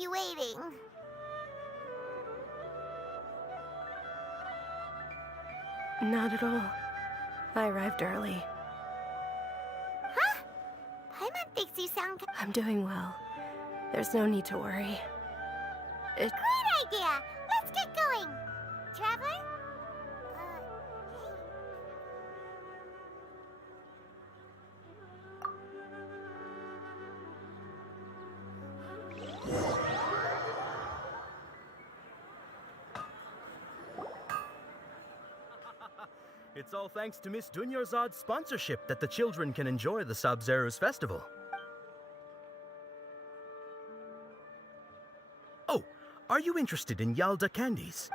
you waiting. Not at all. I arrived early. Huh? Paimon thinks you sound... I'm doing well. There's no need to worry. Great idea! Let's get going! Traveler? It's all thanks to Miss Dunyarzad's sponsorship that the children can enjoy the Sub-Zero's festival. Oh, are you interested in Yalda candies?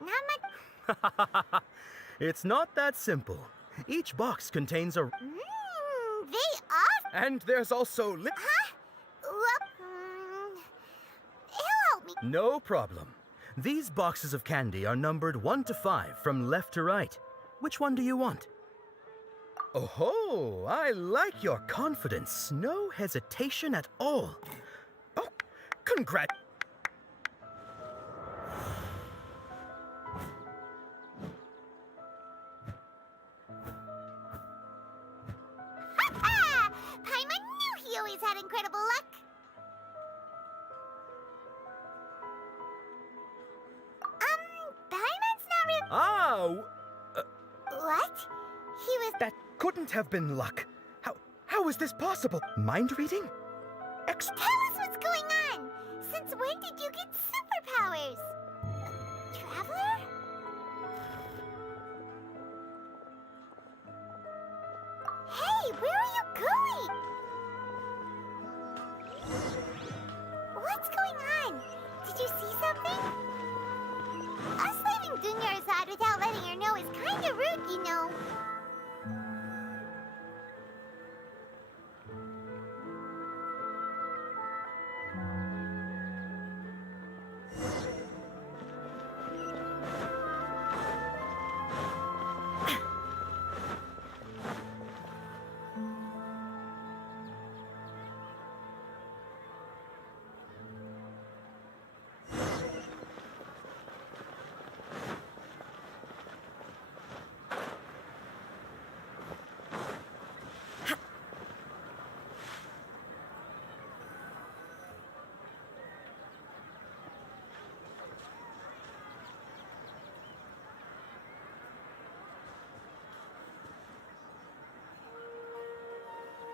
Not much... It's not that simple. Each box contains a... they are... And there's also Huh? Well, he'll help me. No problem. These boxes of candy are numbered 1 to 5 from left to right. Which one do you want? Oh, I like your confidence. No hesitation at all. Oh, congrats. Ha! Paimon knew he always had incredible luck. Paimon's not real... Ah, What? He was... that couldn't have been luck. How is this possible? Mind reading? Tell us what's going on! Since when did you get superpowers? Traveler? Hey, where are you going? What's going on? Did you see something? Us leaving Dunyarzad without letting her know is kinda rude, you know.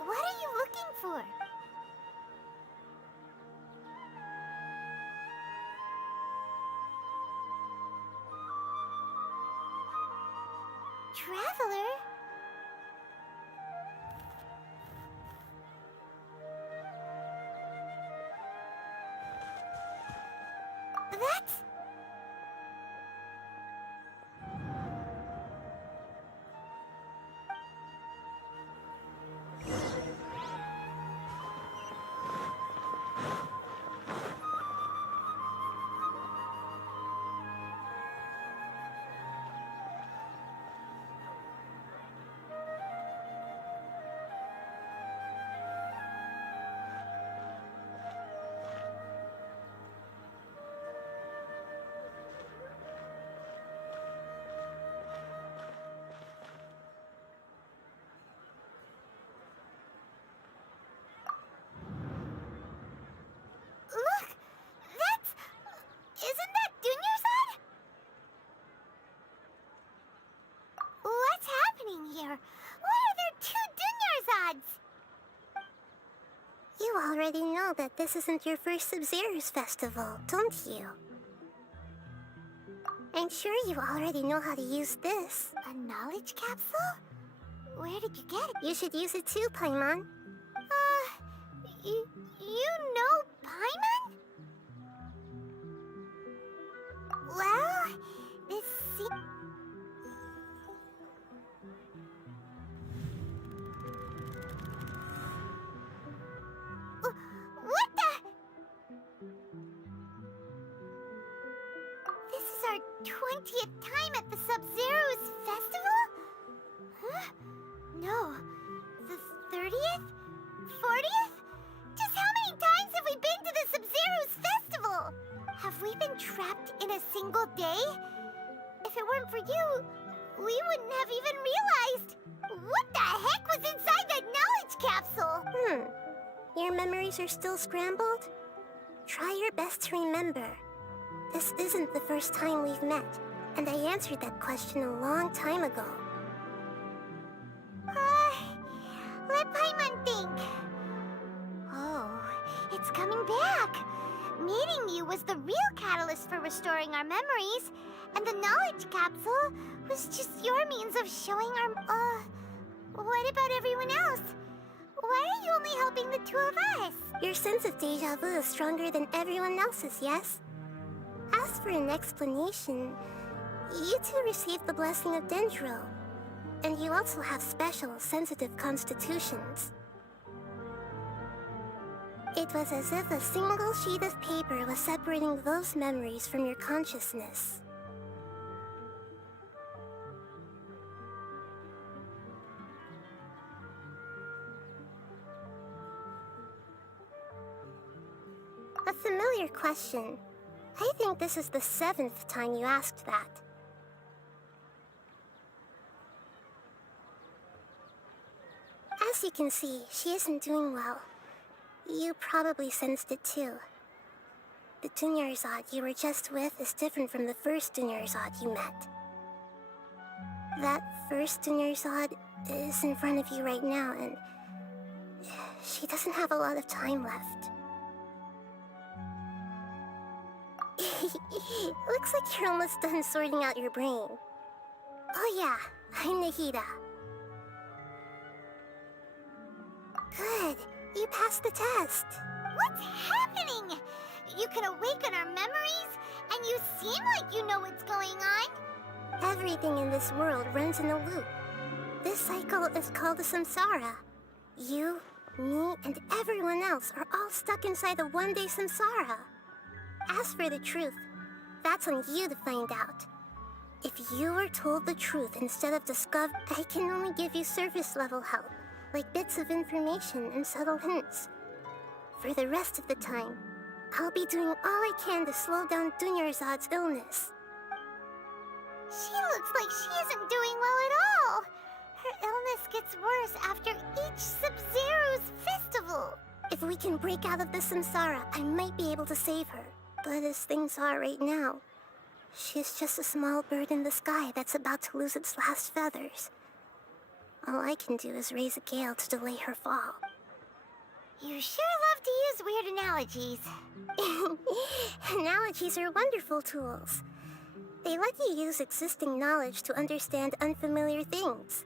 What are you looking for? Traveler? That's... Look! That's... Isn't that Dunyarzad? What's happening here? Why are there 2 Dunyarzads? You already know that this isn't your first Sub-Zero's festival, don't you? I'm sure you already know how to use this. A knowledge capsule? Where did you get it? You should use it too, Paimon. You know Paimon? Well, this What the? This is our 20th time at the Sub-Zero's festival? Huh? No. The 30th? 40th? Just how many times have we been to the Sub-Zero's festival! Have we been trapped in a single day? If it weren't for you, we wouldn't have even realized. What the heck was inside that knowledge capsule? Your memories are still scrambled? Try your best to remember. This isn't the first time we've met, and I answered that question a long time ago. Let Paimon think. Oh, it's coming back. Meeting you was the real catalyst for restoring our memories, and the knowledge capsule was just your means of showing our... What about everyone else? Why are you only helping the two of us? Your sense of deja vu is stronger than everyone else's, yes? As for an explanation, you two received the blessing of Dendro, and you also have special, sensitive constitutions. It was as if a single sheet of paper was separating those memories from your consciousness. A familiar question. I think this is the 7th time you asked that. As you can see, she isn't doing well. You probably sensed it too. The Dunyarzad you were just with is different from the first Dunyarzad you met. That first Dunyarzad is in front of you right now, and she doesn't have a lot of time left. Looks like you're almost done sorting out your brain. Oh yeah, I'm Nahida. Good, you passed the test. What's happening? You can awaken our memories, and you seem like you know what's going on. Everything in this world runs in a loop. This cycle is called a samsara. You, me, and everyone else are all stuck inside a one-day samsara. As for the truth, that's on you to find out. If you were told the truth instead of discovered, I can only give you surface-level help, like bits of information and subtle hints. For the rest of the time, I'll be doing all I can to slow down Dunyarzad's illness. She looks like she isn't doing well at all. Her illness gets worse after each Sub-Zero's festival. If we can break out of the samsara, I might be able to save her. But as things are right now, she's just a small bird in the sky that's about to lose its last feathers. All I can do is raise a gale to delay her fall. You sure love to use weird analogies. Analogies are wonderful tools. They let you use existing knowledge to understand unfamiliar things.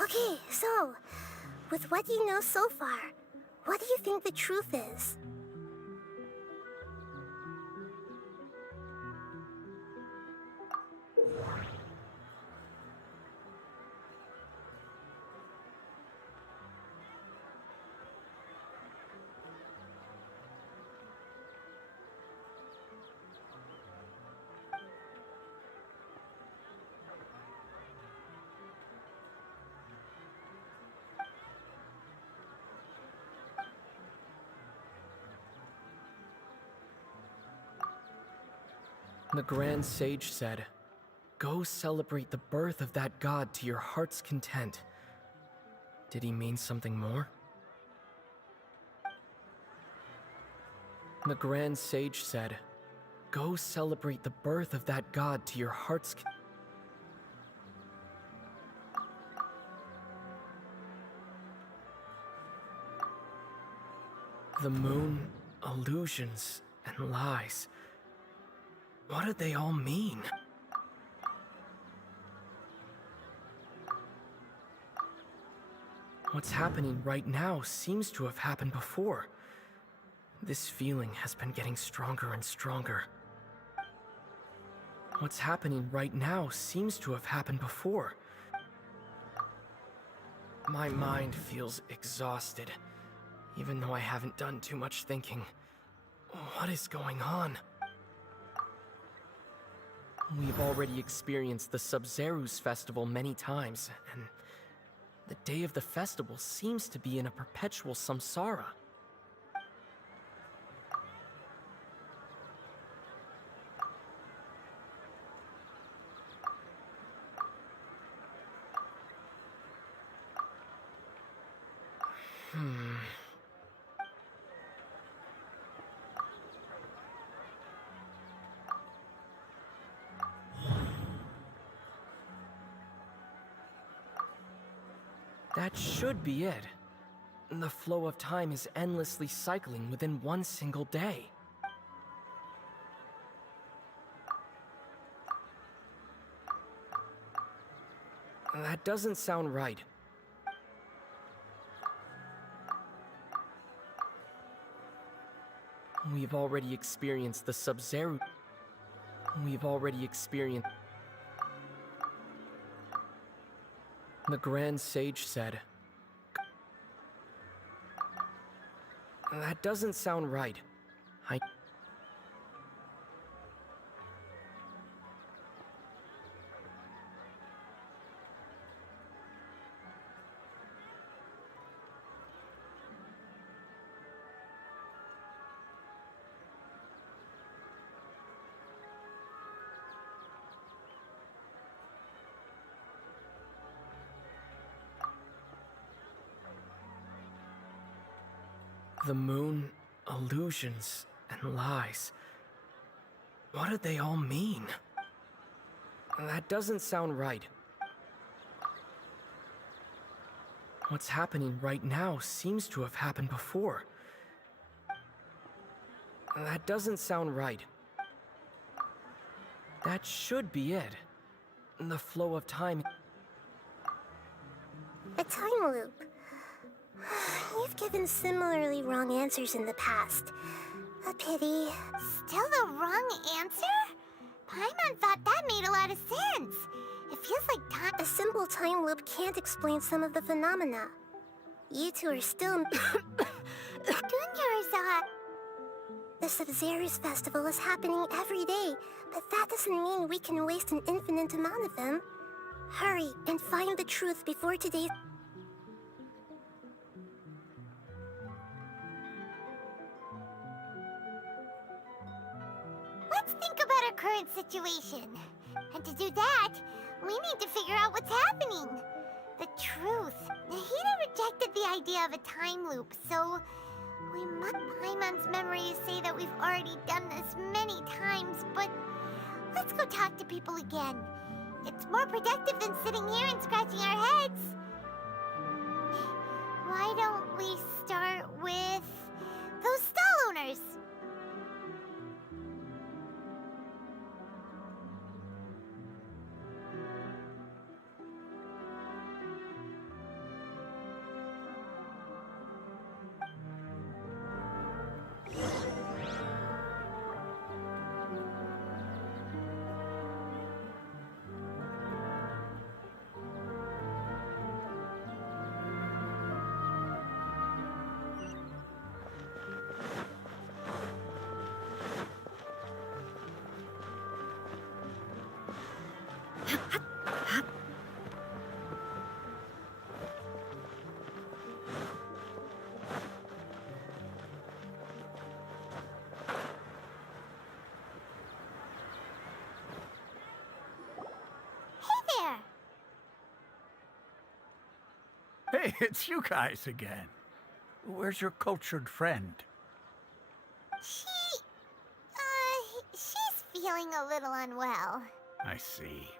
Okay, so, with what you know so far, what do you think the truth is? The Grand Sage said, "Go celebrate the birth of that god to your heart's content." Did he mean something more? The Grand Sage said, "Go celebrate the birth of that god to your heart's content." The moon, illusions, and lies. What do they all mean? What's happening right now seems to have happened before. This feeling has been getting stronger and stronger. What's happening right now seems to have happened before. My mind feels exhausted, even though I haven't done too much thinking. What is going on? We've already experienced the Sub-Zero's festival many times, and the day of the festival seems to be in a perpetual samsara. That should be it. The flow of time is endlessly cycling within one single day. That doesn't sound right. We've already experienced the Sub-Zero. We've already experienced... The Grand Sage said... That doesn't sound right. The moon, illusions, and lies. What do they all mean? That doesn't sound right. What's happening right now seems to have happened before. That doesn't sound right. That should be it. The flow of time... A time loop. You've given similarly wrong answers in the past. A pity. Still the wrong answer? Paimon thought that made a lot of sense. It feels like time. A simple time loop can't explain some of the phenomena. You two are still... Dunyarzad. The Sub-Zero's festival is happening every day, but that doesn't mean we can waste an infinite amount of them. Hurry and find the truth before today's... Let's think about our current situation. And to do that, we need to figure out what's happening. The truth. Nahida rejected the idea of a time loop, so we must... Paimon's memories say that we've already done this many times, but let's go talk to people again. It's more productive than sitting here and scratching our heads. Why don't we start with those stall owners? Hey, it's you guys again. Where's your cultured friend? She's feeling a little unwell. I see.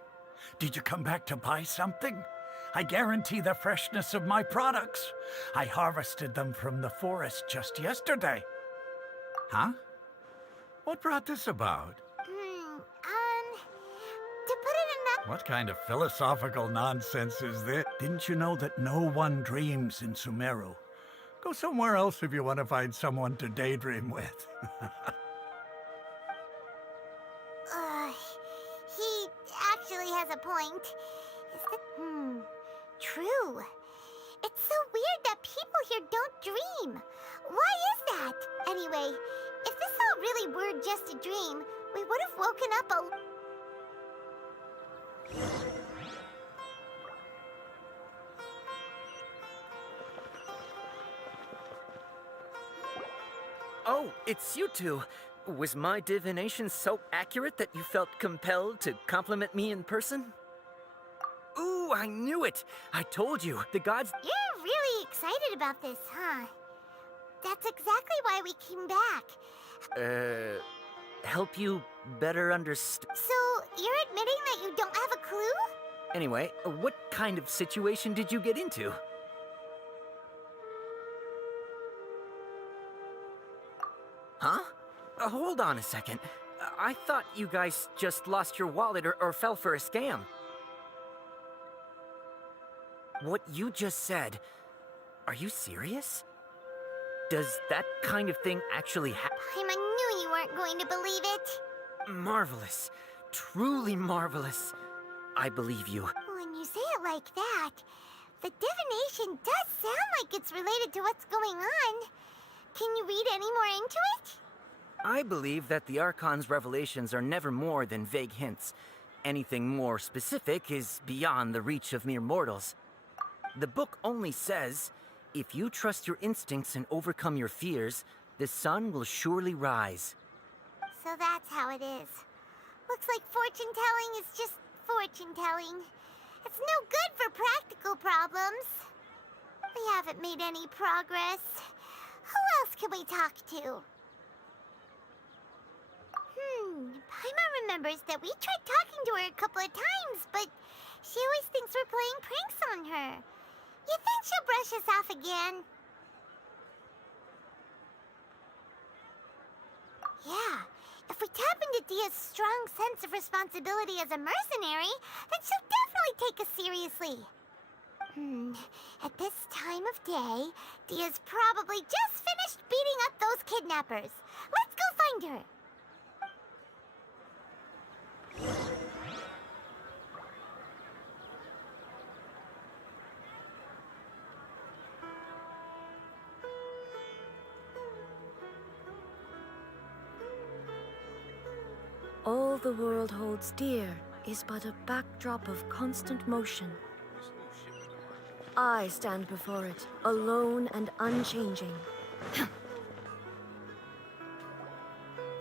Did you come back to buy something? I guarantee the freshness of my products. I harvested them from the forest just yesterday. Huh? What brought this about? To put it in What kind of philosophical nonsense is this? Didn't you know that no one dreams in Sumeru? Go somewhere else if you want to find someone to daydream with. he actually has a point. Is that... true. It's so weird that people here don't dream. Why is that? Anyway, if this all really were just a dream, we would have woken up a... Oh, it's you two. Was my divination so accurate that you felt compelled to compliment me in person? Ooh, I knew it! I told you, the gods... You're really excited about this, huh? That's exactly why we came back. Help you better understand. So, you're admitting that you don't have a clue? Anyway, what kind of situation did you get into? Huh? Hold on a second. I thought you guys just lost your wallet or fell for a scam. What you just said, are you serious? Does that kind of thing actually happen? Paimon knew you weren't going to believe it. Marvelous. Truly marvelous. I believe you. When you say it like that, the divination does sound like it's related to what's going on. Can you read any more into it? I believe that the Archon's revelations are never more than vague hints. Anything more specific is beyond the reach of mere mortals. The book only says, if you trust your instincts and overcome your fears, the sun will surely rise. So that's how it is. Looks like fortune-telling is just fortune-telling. It's no good for practical problems. We haven't made any progress. Who else can we talk to? Paimon remembers that we tried talking to her a couple of times, but she always thinks we're playing pranks on her. You think she'll brush us off again? Yeah, if we tap into Dia's strong sense of responsibility as a mercenary, then she'll definitely take us seriously. At this time of day, Dia's probably just finished beating up those kidnappers. Let's go find her. All the world holds dear is but a backdrop of constant motion. I stand before it, alone and unchanging.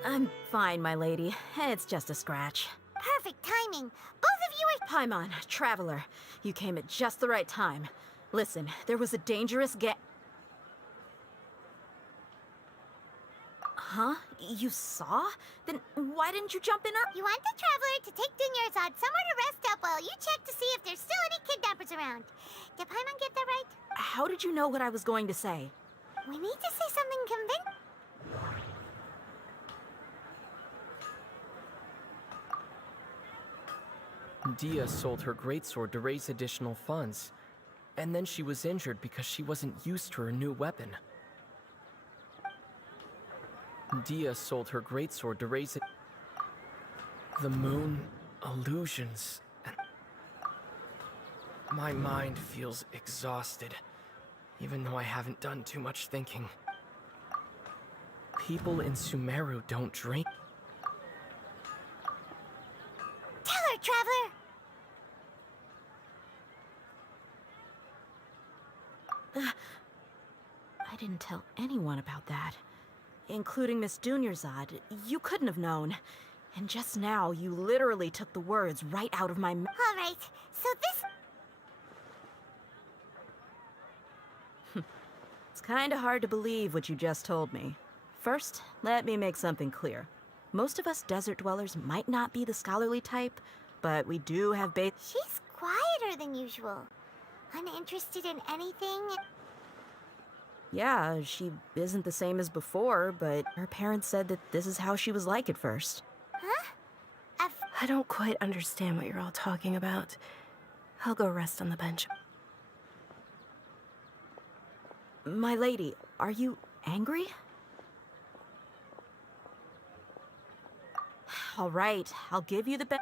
I'm fine, my lady. It's just a scratch. Perfect timing. Both of you are... Paimon, Traveler, you came at just the right time. Listen, there was a dangerous Huh? You saw? Then why didn't you jump in her? You want the Traveler to take Dunyarzad somewhere to rest up while you check to see if there's still any kidnappers around. Did Paimon get that right? How did you know what I was going to say? We need to say something convincing. Dia sold her greatsword to raise additional funds. And then she was injured because she wasn't used to her new weapon. Dia sold her greatsword to raise it. The moon, illusions, and... My mind feels exhausted, even though I haven't done too much thinking. People in Sumeru don't drink. Tell her, Traveler! I didn't tell anyone about that. Including Miss Dunyarzad. You couldn't have known. And just now, you literally took the words right out of my mouth. All right, so this... It's kinda hard to believe what you just told me. First, let me make something clear. Most of us desert dwellers might not be the scholarly type, but we do have She's quieter than usual. Uninterested in anything. Yeah, she isn't the same as before, but her parents said that this is how she was like at first. Huh? I don't quite understand what you're all talking about. I'll go rest on the bench. My lady, are you angry? All right, I'll give you the best.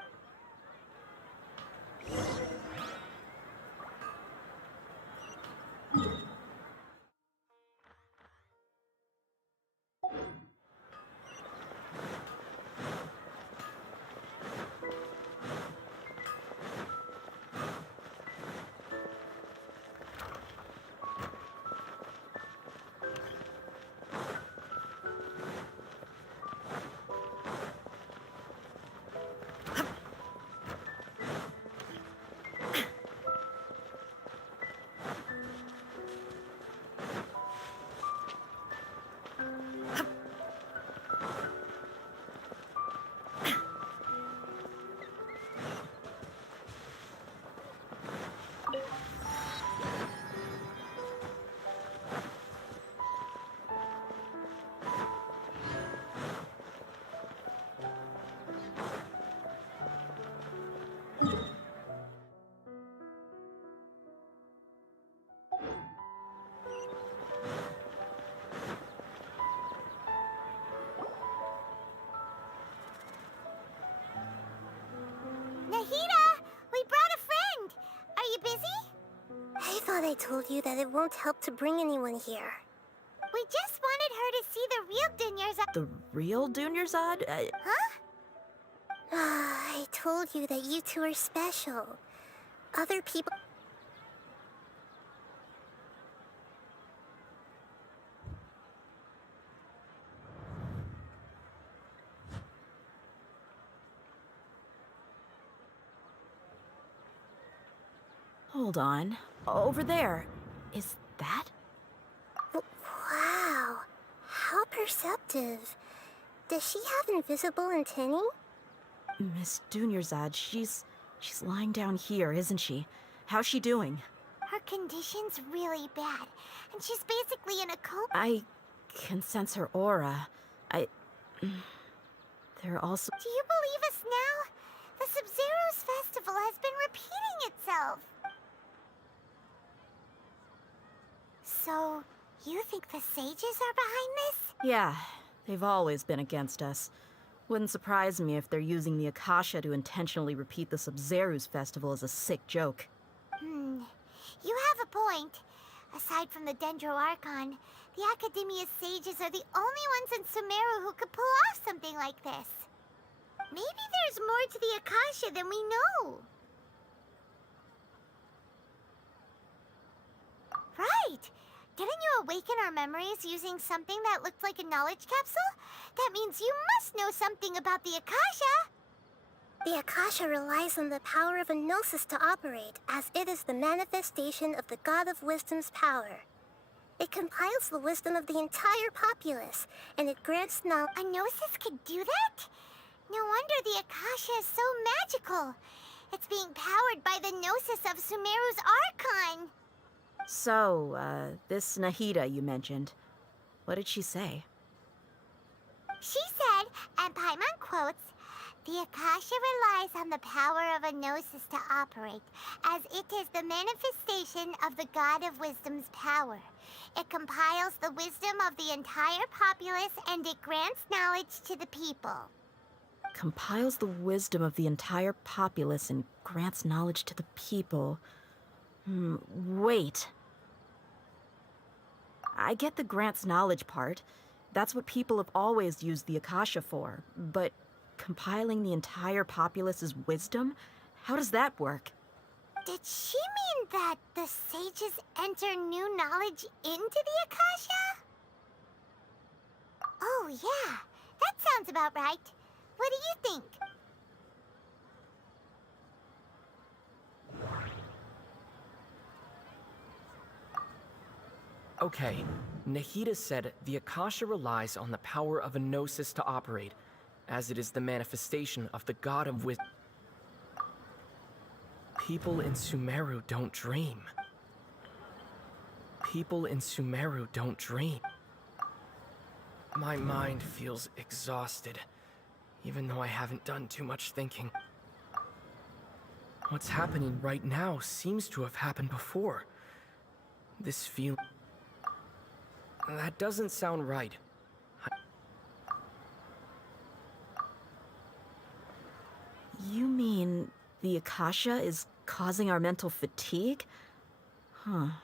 thought I told you that it won't help to bring anyone here. We just wanted her to see the real Dunyarzad. The real Dunyarzad? Huh? I told you that you two are special. Other people... Hold on. Over there. Is that? Wow. How perceptive. Does she have invisible antennae? Miss Dunyarzad, she's lying down here, isn't she? How's she doing? Her condition's really bad, and she's basically in a coma. I can sense her aura. There are also... Do you believe us now? The Sub-Zero's festival has been repeating itself. So, you think the sages are behind this? Yeah, they've always been against us. Wouldn't surprise me if they're using the Akasha to intentionally repeat the Sub-Zero's festival as a sick joke. You have a point. Aside from the Dendro Archon, the Academia's sages are the only ones in Sumeru who could pull off something like this. Maybe there's more to the Akasha than we know. Right! Didn't you awaken our memories using something that looked like a knowledge capsule? That means you must know something about the Akasha! The Akasha relies on the power of a gnosis to operate, as it is the manifestation of the God of Wisdom's power. It compiles the wisdom of the entire populace, and it grants knowledge. A gnosis could do that? No wonder the Akasha is so magical. It's being powered by the gnosis of Sumeru's Archon. So, this Nahida you mentioned, what did she say? She said, and Paimon quotes, "The Akasha relies on the power of a gnosis to operate, as it is the manifestation of the God of Wisdom's power. It compiles the wisdom of the entire populace and it grants knowledge to the people." Compiles the wisdom of the entire populace and grants knowledge to the people. Wait. I get the grants knowledge part. That's what people have always used the Akasha for. But compiling the entire populace's wisdom? How does that work? Did she mean that the sages enter new knowledge into the Akasha? Oh yeah, that sounds about right. What do you think? Okay, Nahida said the Akasha relies on the power of a gnosis to operate, as it is the manifestation of the God of Wisdom. People in Sumeru don't dream. People in Sumeru don't dream. My mind feels exhausted, even though I haven't done too much thinking. What's happening right now seems to have happened before. This feeling... That doesn't sound right. You mean the Akasha is causing our mental fatigue? Huh.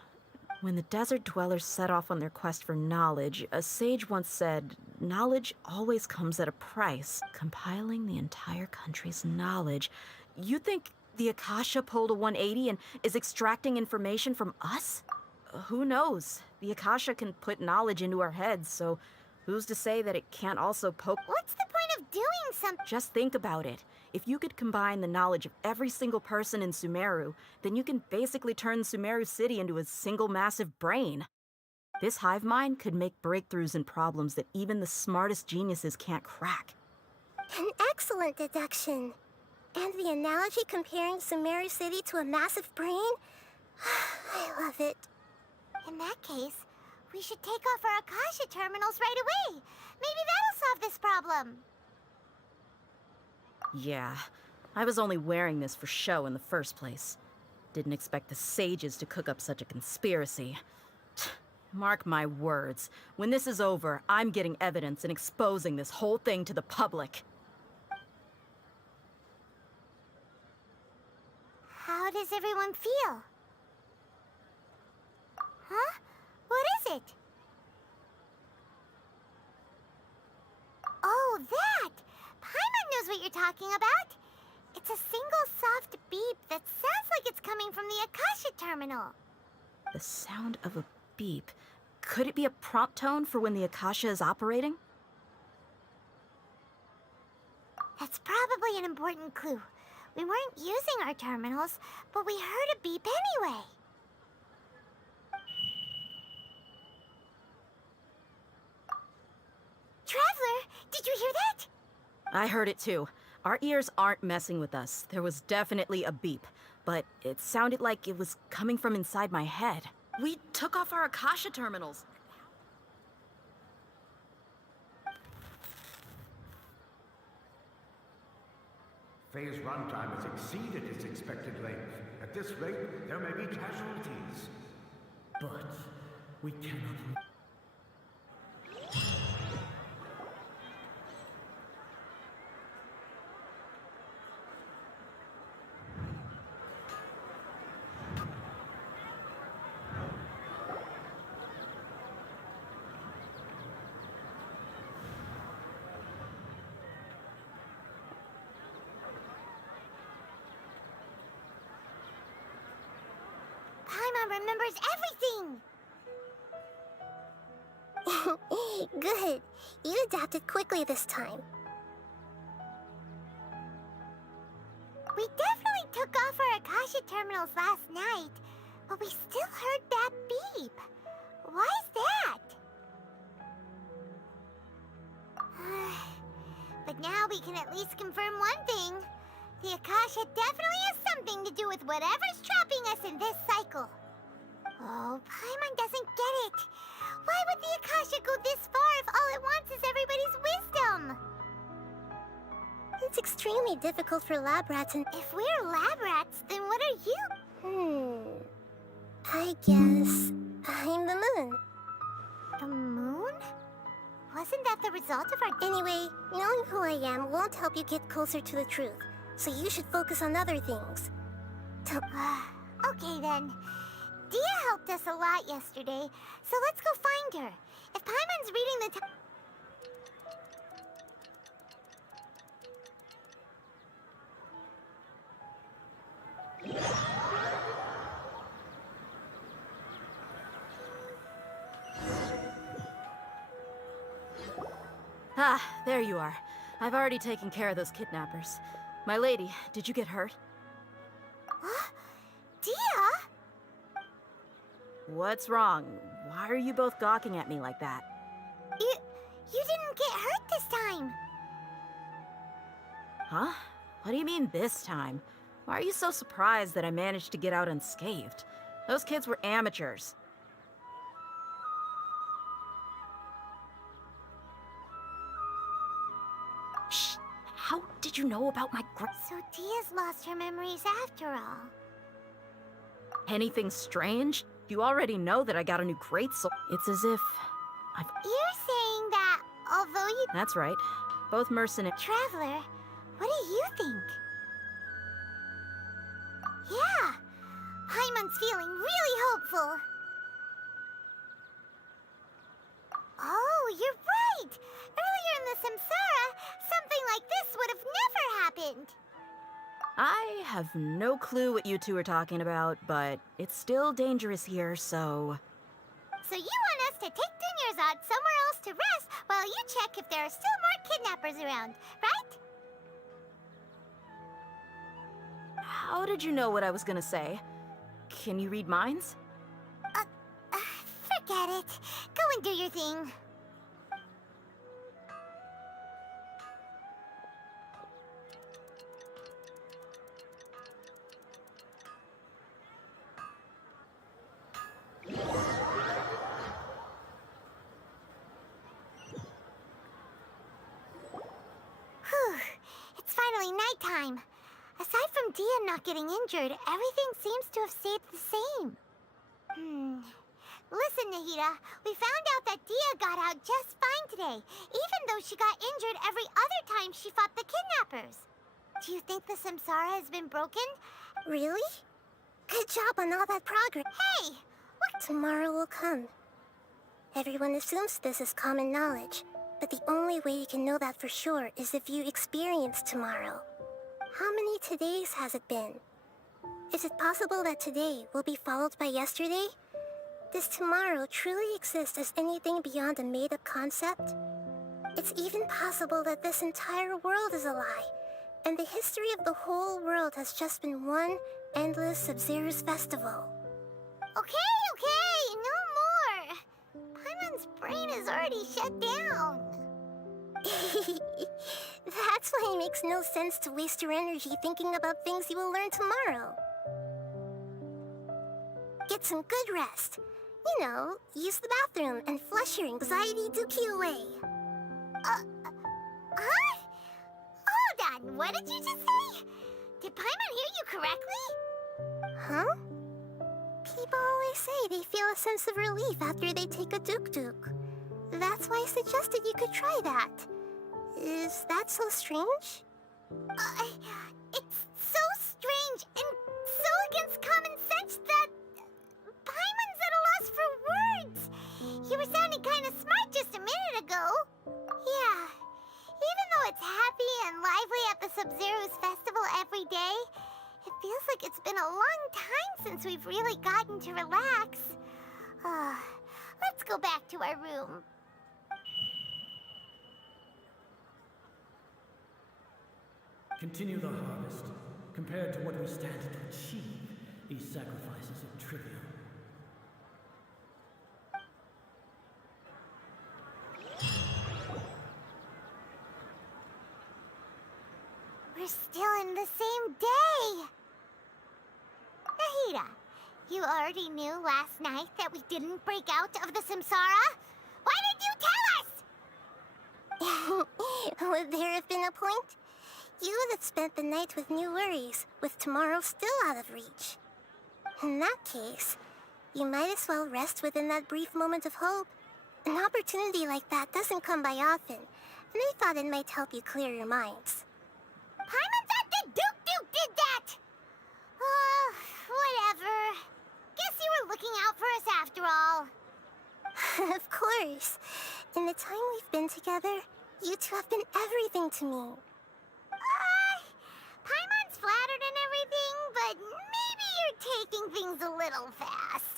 When the desert dwellers set off on their quest for knowledge, a sage once said, knowledge always comes at a price. Compiling the entire country's knowledge. You think the Akasha pulled a 180 and is extracting information from us? Who knows? The Akasha can put knowledge into our heads, so who's to say that it can't also poke... What's the point of doing something? Just think about it. If you could combine the knowledge of every single person in Sumeru, then you can basically turn Sumeru City into a single massive brain. This hive mind could make breakthroughs in problems that even the smartest geniuses can't crack. An excellent deduction. And the analogy comparing Sumeru City to a massive brain? I love it. In that case, we should take off our Akasha terminals right away. Maybe that'll solve this problem. Yeah, I was only wearing this for show in the first place. Didn't expect the sages to cook up such a conspiracy. Mark my words, when this is over, I'm getting evidence and exposing this whole thing to the public. How does everyone feel? it? Oh, that! Paimon knows what you're talking about. It's a single soft beep that sounds like it's coming from the Akasha terminal. The sound of a beep. Could it be a prompt tone for when the Akasha is operating? That's probably an important clue. We weren't using our terminals, but we heard a beep anyway. Traveler, did you hear that? I heard it too. Our ears aren't messing with us. There was definitely a beep, but it sounded like it was coming from inside my head. We took off our Akasha terminals. Phase runtime has exceeded its expected length. At this rate, there may be casualties. But we cannot... Paimon remembers everything! Good. You adapted quickly this time. We definitely took off our Akasha terminals last night, but we still heard that beep. Why is that? But now we can at least confirm one thing. The Akasha definitely has something to do with whatever's trapping us in this cycle. Oh, Paimon doesn't get it. Why would the Akasha go this far if all it wants is everybody's wisdom? It's extremely difficult for lab rats and... If we're lab rats, then what are you? I guess I'm the moon. The moon? Wasn't that the result of our... Anyway, knowing who I am won't help you get closer to the truth, so you should focus on other things. Okay then. Dia helped us a lot yesterday, so let's go find her. If Paimon's reading the... Ah, there you are. I've already taken care of those kidnappers. My lady, did you get hurt? Dia? What's wrong? Why are you both gawking at me like that? You didn't get hurt this time. Huh? What do you mean this time? Why are you so surprised that I managed to get out unscathed? Those kids were amateurs. Shh! How did you know about my So Dia's lost her memories after all. Anything strange? You already know that I got a new greatsword. It's as if You're saying that although you... That's right. Both mercenary. Traveler, what do you think? Yeah, Paimon's feeling really hopeful. Oh, you're right! Earlier in the Samsara, something like this would have never happened. I have no clue what you two are talking about, but it's still dangerous here, so... So you want us to take Dunyarzad somewhere else to rest while you check if there are still more kidnappers around, right? How did you know what I was gonna say? Can you read minds? Forget it. Go and do your thing. Whew. It's finally nighttime. Aside from Dia not getting injured, everything seems to have stayed the same. Listen, Nahida, we found out that Dia got out just fine today, even though she got injured every other time she fought the kidnappers. Do you think the Samsara has been broken? Really? Good job on all that progress. Hey! What? Tomorrow will come. Everyone assumes this is common knowledge, but the only way you can know that for sure is if you experience tomorrow. How many todays has it been? Is it possible that today will be followed by yesterday? Does tomorrow truly exist as anything beyond a made-up concept? It's even possible that this entire world is a lie, and the history of the whole world has just been one endless Sub-Zero's festival. Okay, no more. Paimon's brain is already shut down. That's why it makes no sense to waste your energy thinking about things you will learn tomorrow. Get some good rest. You know, use the bathroom and flush your anxiety dookie away. Huh? Hold on, what did you just say? Did Paimon hear you correctly? Huh? People always say they feel a sense of relief after they take a duk-duk. That's why I suggested you could try that. Is that so strange? It's so strange and so against common sense that Paimon's at a loss for words. You were sounding kind of smart just a minute ago. Yeah, even though it's happy and lively at the Sub-Zero's festival every day, it feels like it's been a long time since we've really gotten to relax. Let's go back to our room. Continue the harvest. Compared to what we stand to achieve, these sacrifices are trivial. We're still in the same day. Nahida, you already knew last night that we didn't break out of the Samsara? Why did you tell us? Would there have been a point? You would have spent the night with new worries, with tomorrow still out of reach. In that case, you might as well rest within that brief moment of hope. An opportunity like that doesn't come by often, and I thought it might help you clear your minds. Paimon thought the Duke did that! Whatever. Guess you were looking out for us after all. Of course. In the time we've been together, you two have been everything to me. Paimon's flattered and everything, but maybe you're taking things a little fast.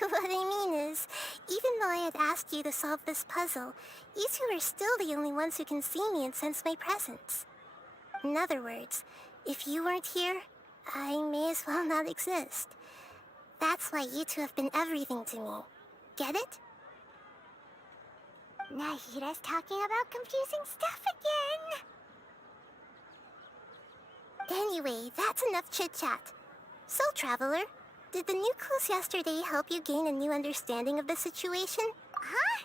What I mean is, even though I had asked you to solve this puzzle, you two are still the only ones who can see me and sense my presence. In other words, if you weren't here, I may as well not exist. That's why you two have been everything to me. Get it? Nahida's talking about confusing stuff again. Anyway, that's enough chit-chat. So, Traveler, did the new clues yesterday help you gain a new understanding of the situation? Huh?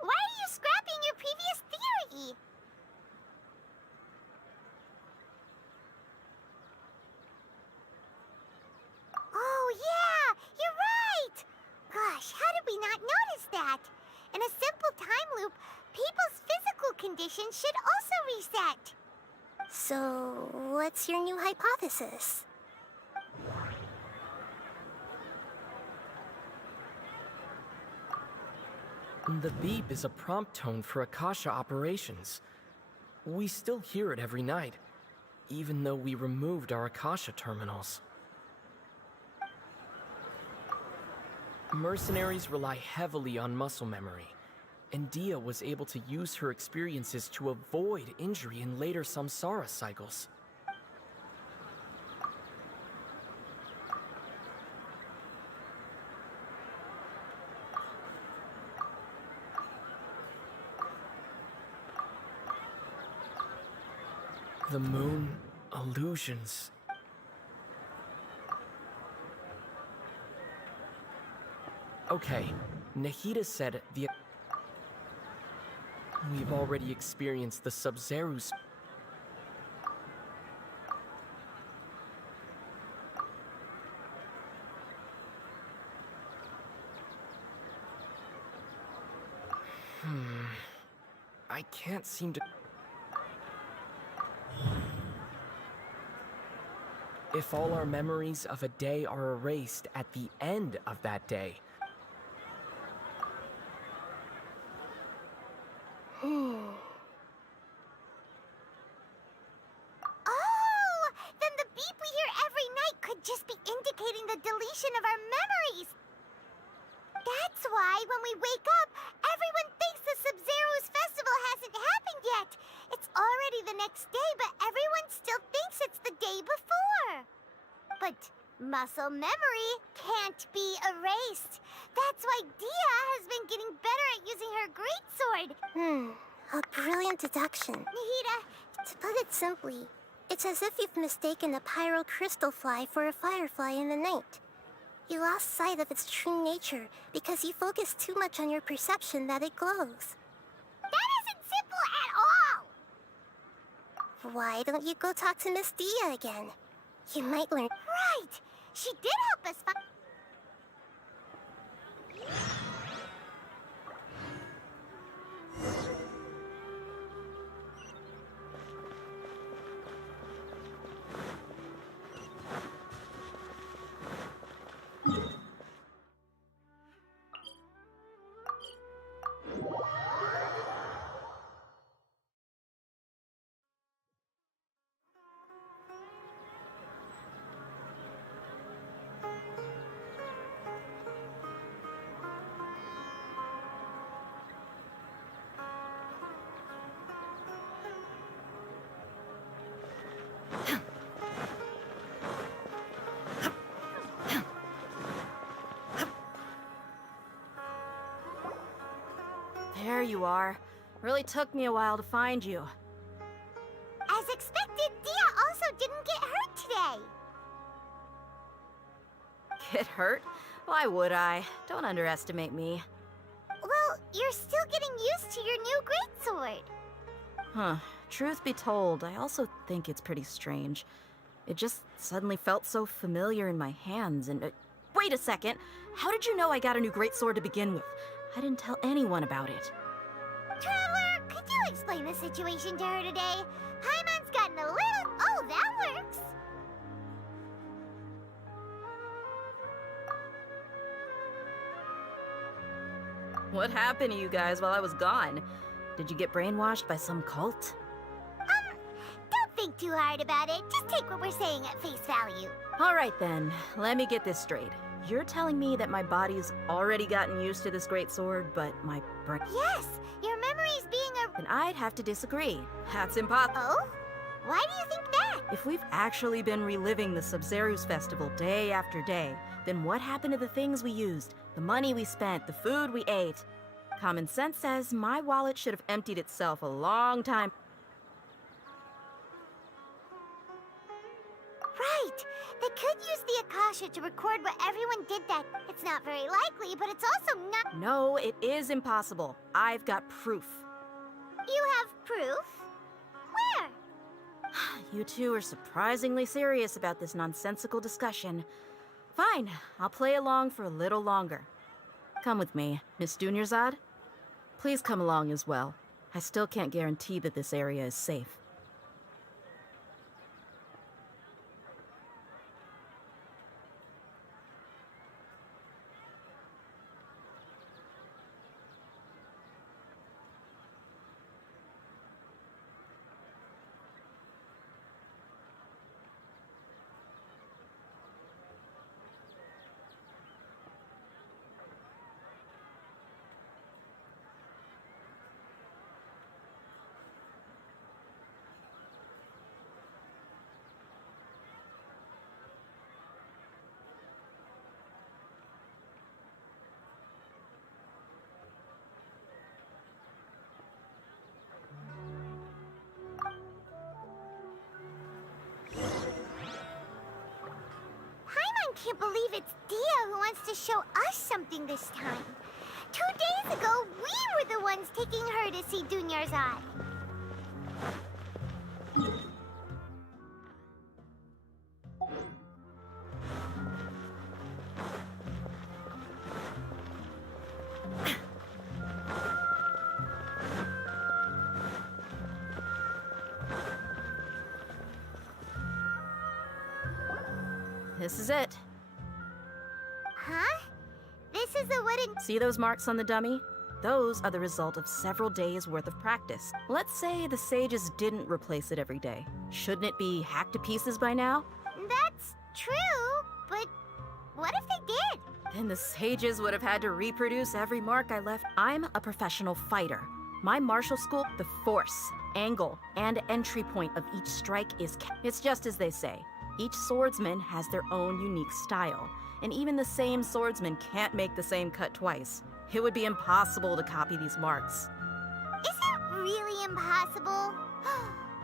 Why are you scrapping your previous theory? Oh, yeah! You're right! Gosh, how did we not notice that? In a simple time loop, people's physical conditions should also reset. So, what's your new hypothesis? The beep is a prompt tone for Akasha operations. We still hear it every night, even though we removed our Akasha terminals. Mercenaries rely heavily on muscle memory, and Dia was able to use her experiences to avoid injury in later samsara cycles. The moon, illusions. Okay, Nahida said we've already experienced the Sub-Zero's. I can't seem to. If all our memories of a day are erased at the end of that day, Oh, then the beep we hear every night could just be indicating the deletion of our memories. That's why when we wake up, everyone thinks the Sub-Zero's festival hasn't happened yet. It's already the next day, but everyone still thinks it's the day before. But muscle memory can't be erased. That's why Dia has been getting better at using her greatsword. A brilliant deduction. Nahida, To put it simply, it's as if you've mistaken a pyro crystal fly for a firefly in the night. You lost sight of its true nature because you focused too much on your perception that it glows. that isn't simple at all. Why don't you go talk to Miss Dia again? You might learn. Right. She did help us find... There you are. Really took me a while to find you. As expected, Dia also didn't get hurt today. Get hurt? Why would I? Don't underestimate me. Well, you're still getting used to your new greatsword. Huh. Truth be told, I also think it's pretty strange. It just suddenly felt so familiar in my hands and... wait a second! How did you know I got a new greatsword to begin with? I didn't tell anyone about it. Traveler, could you explain the situation to her today? Paimon's gotten a little... Oh, that works. What happened to you guys while I was gone? Did you get brainwashed by some cult? Don't think too hard about it. Just take what we're saying at face value. Alright then, let me get this straight. You're telling me that my body's already gotten used to this great sword, but my brain... Yes, your memory's being a... Then I'd have to disagree. That's impossible. Oh? Why do you think that? If we've actually been reliving the Sub-Zero's festival day after day, then what happened to the things we used, the money we spent, the food we ate? Common sense says my wallet should have emptied itself a long time. Right. They could use the Akasha to record what everyone did that. It's not very likely, but it's also not... No, it is impossible. I've got proof. You have proof? Where? You two are surprisingly serious about this nonsensical discussion. Fine, I'll play along for a little longer. Come with me, Miss Dunyarzad. Please come along as well. I still can't guarantee that this area is safe. Can't believe it's Dia who wants to show us something this time. 2 days ago, we were the ones taking her to see Dunyarzad. This is it. Huh? This is the wooden... See those marks on the dummy? Those are the result of several days' worth of practice. Let's say the sages didn't replace it every day. Shouldn't it be hacked to pieces by now? That's true, but what if they did? Then the sages would have had to reproduce every mark I left. I'm a professional fighter. My martial school, the force, angle, and entry point of each strike is it's just as they say. Each swordsman has their own unique style, and even the same swordsman can't make the same cut twice. It would be impossible to copy these marks. Is it really impossible?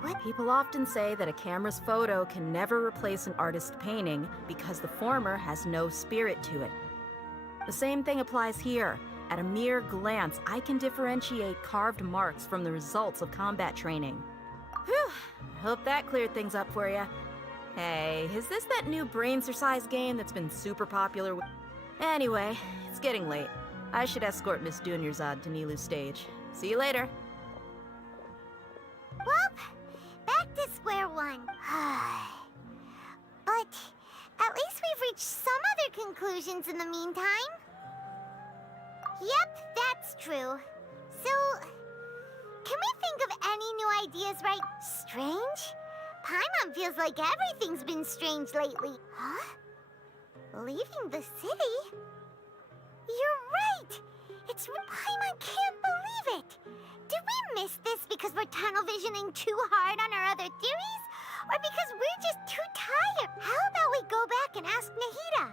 What? People often say that a camera's photo can never replace an artist's painting because the former has no spirit to it. The same thing applies here. At a mere glance, I can differentiate carved marks from the results of combat training. Whew, hope that cleared things up for you. Hey, is this that new brain-exercise game that's been super popular? Anyway, it's getting late. I should escort Miss Dunyarzad to Nilu's stage. See you later. Well, back to square one. But at least we've reached some other conclusions in the meantime. Yep, that's true. So, can we think of any new ideas, right? Strange? Paimon feels like everything's been strange lately. Huh? Leaving the city? You're right! It's Paimon can't believe it! Did we miss this because we're tunnel visioning too hard on our other theories? Or because we're just too tired? How about we go back and ask Nahida?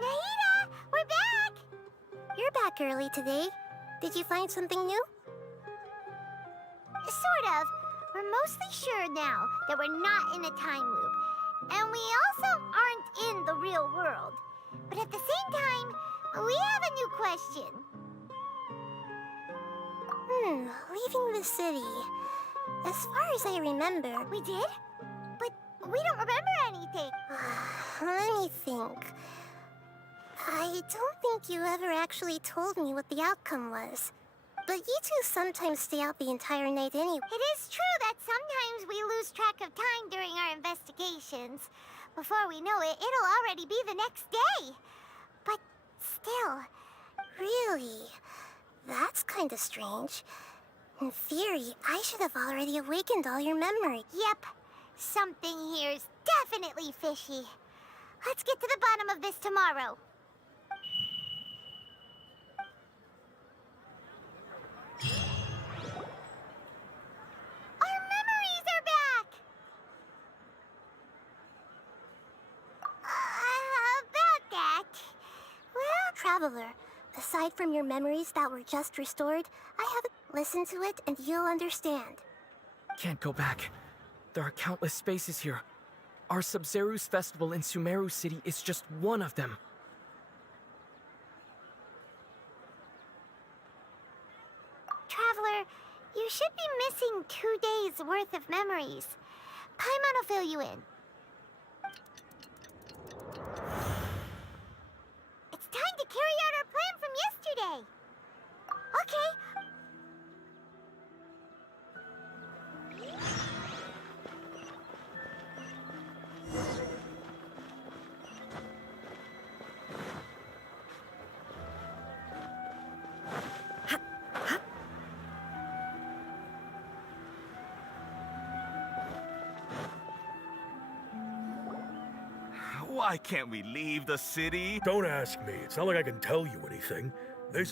Nahida, we're back! You're back early today. Did you find something new? Sort of. We're mostly sure now that we're not in a time loop. And we also aren't in the real world. But at the same time, we have a new question. Leaving the city. As far as I remember... We did? But we don't remember anything. Let me think. I don't think you ever actually told me what the outcome was. But you two sometimes stay out the entire night anyway. It is true that sometimes we lose track of time during our investigations. Before we know it, it'll already be the next day. But still... Really? That's kinda strange. In theory, I should have already awakened all your memory. Yep. Something here's definitely fishy. Let's get to the bottom of this tomorrow. Our memories are back! About that... Well, Traveler, aside from your memories that were just restored, I haven't listened to it and you'll understand. Can't go back. There are countless spaces here. Our Sub-Zeru's festival in Sumeru City is just one of them. Traveler, you should be missing 2 days' worth of memories. Paimon will fill you in. It's time to carry out our plan from yesterday. Okay. Why can't we leave the city? Don't ask me. It's not like I can tell you anything.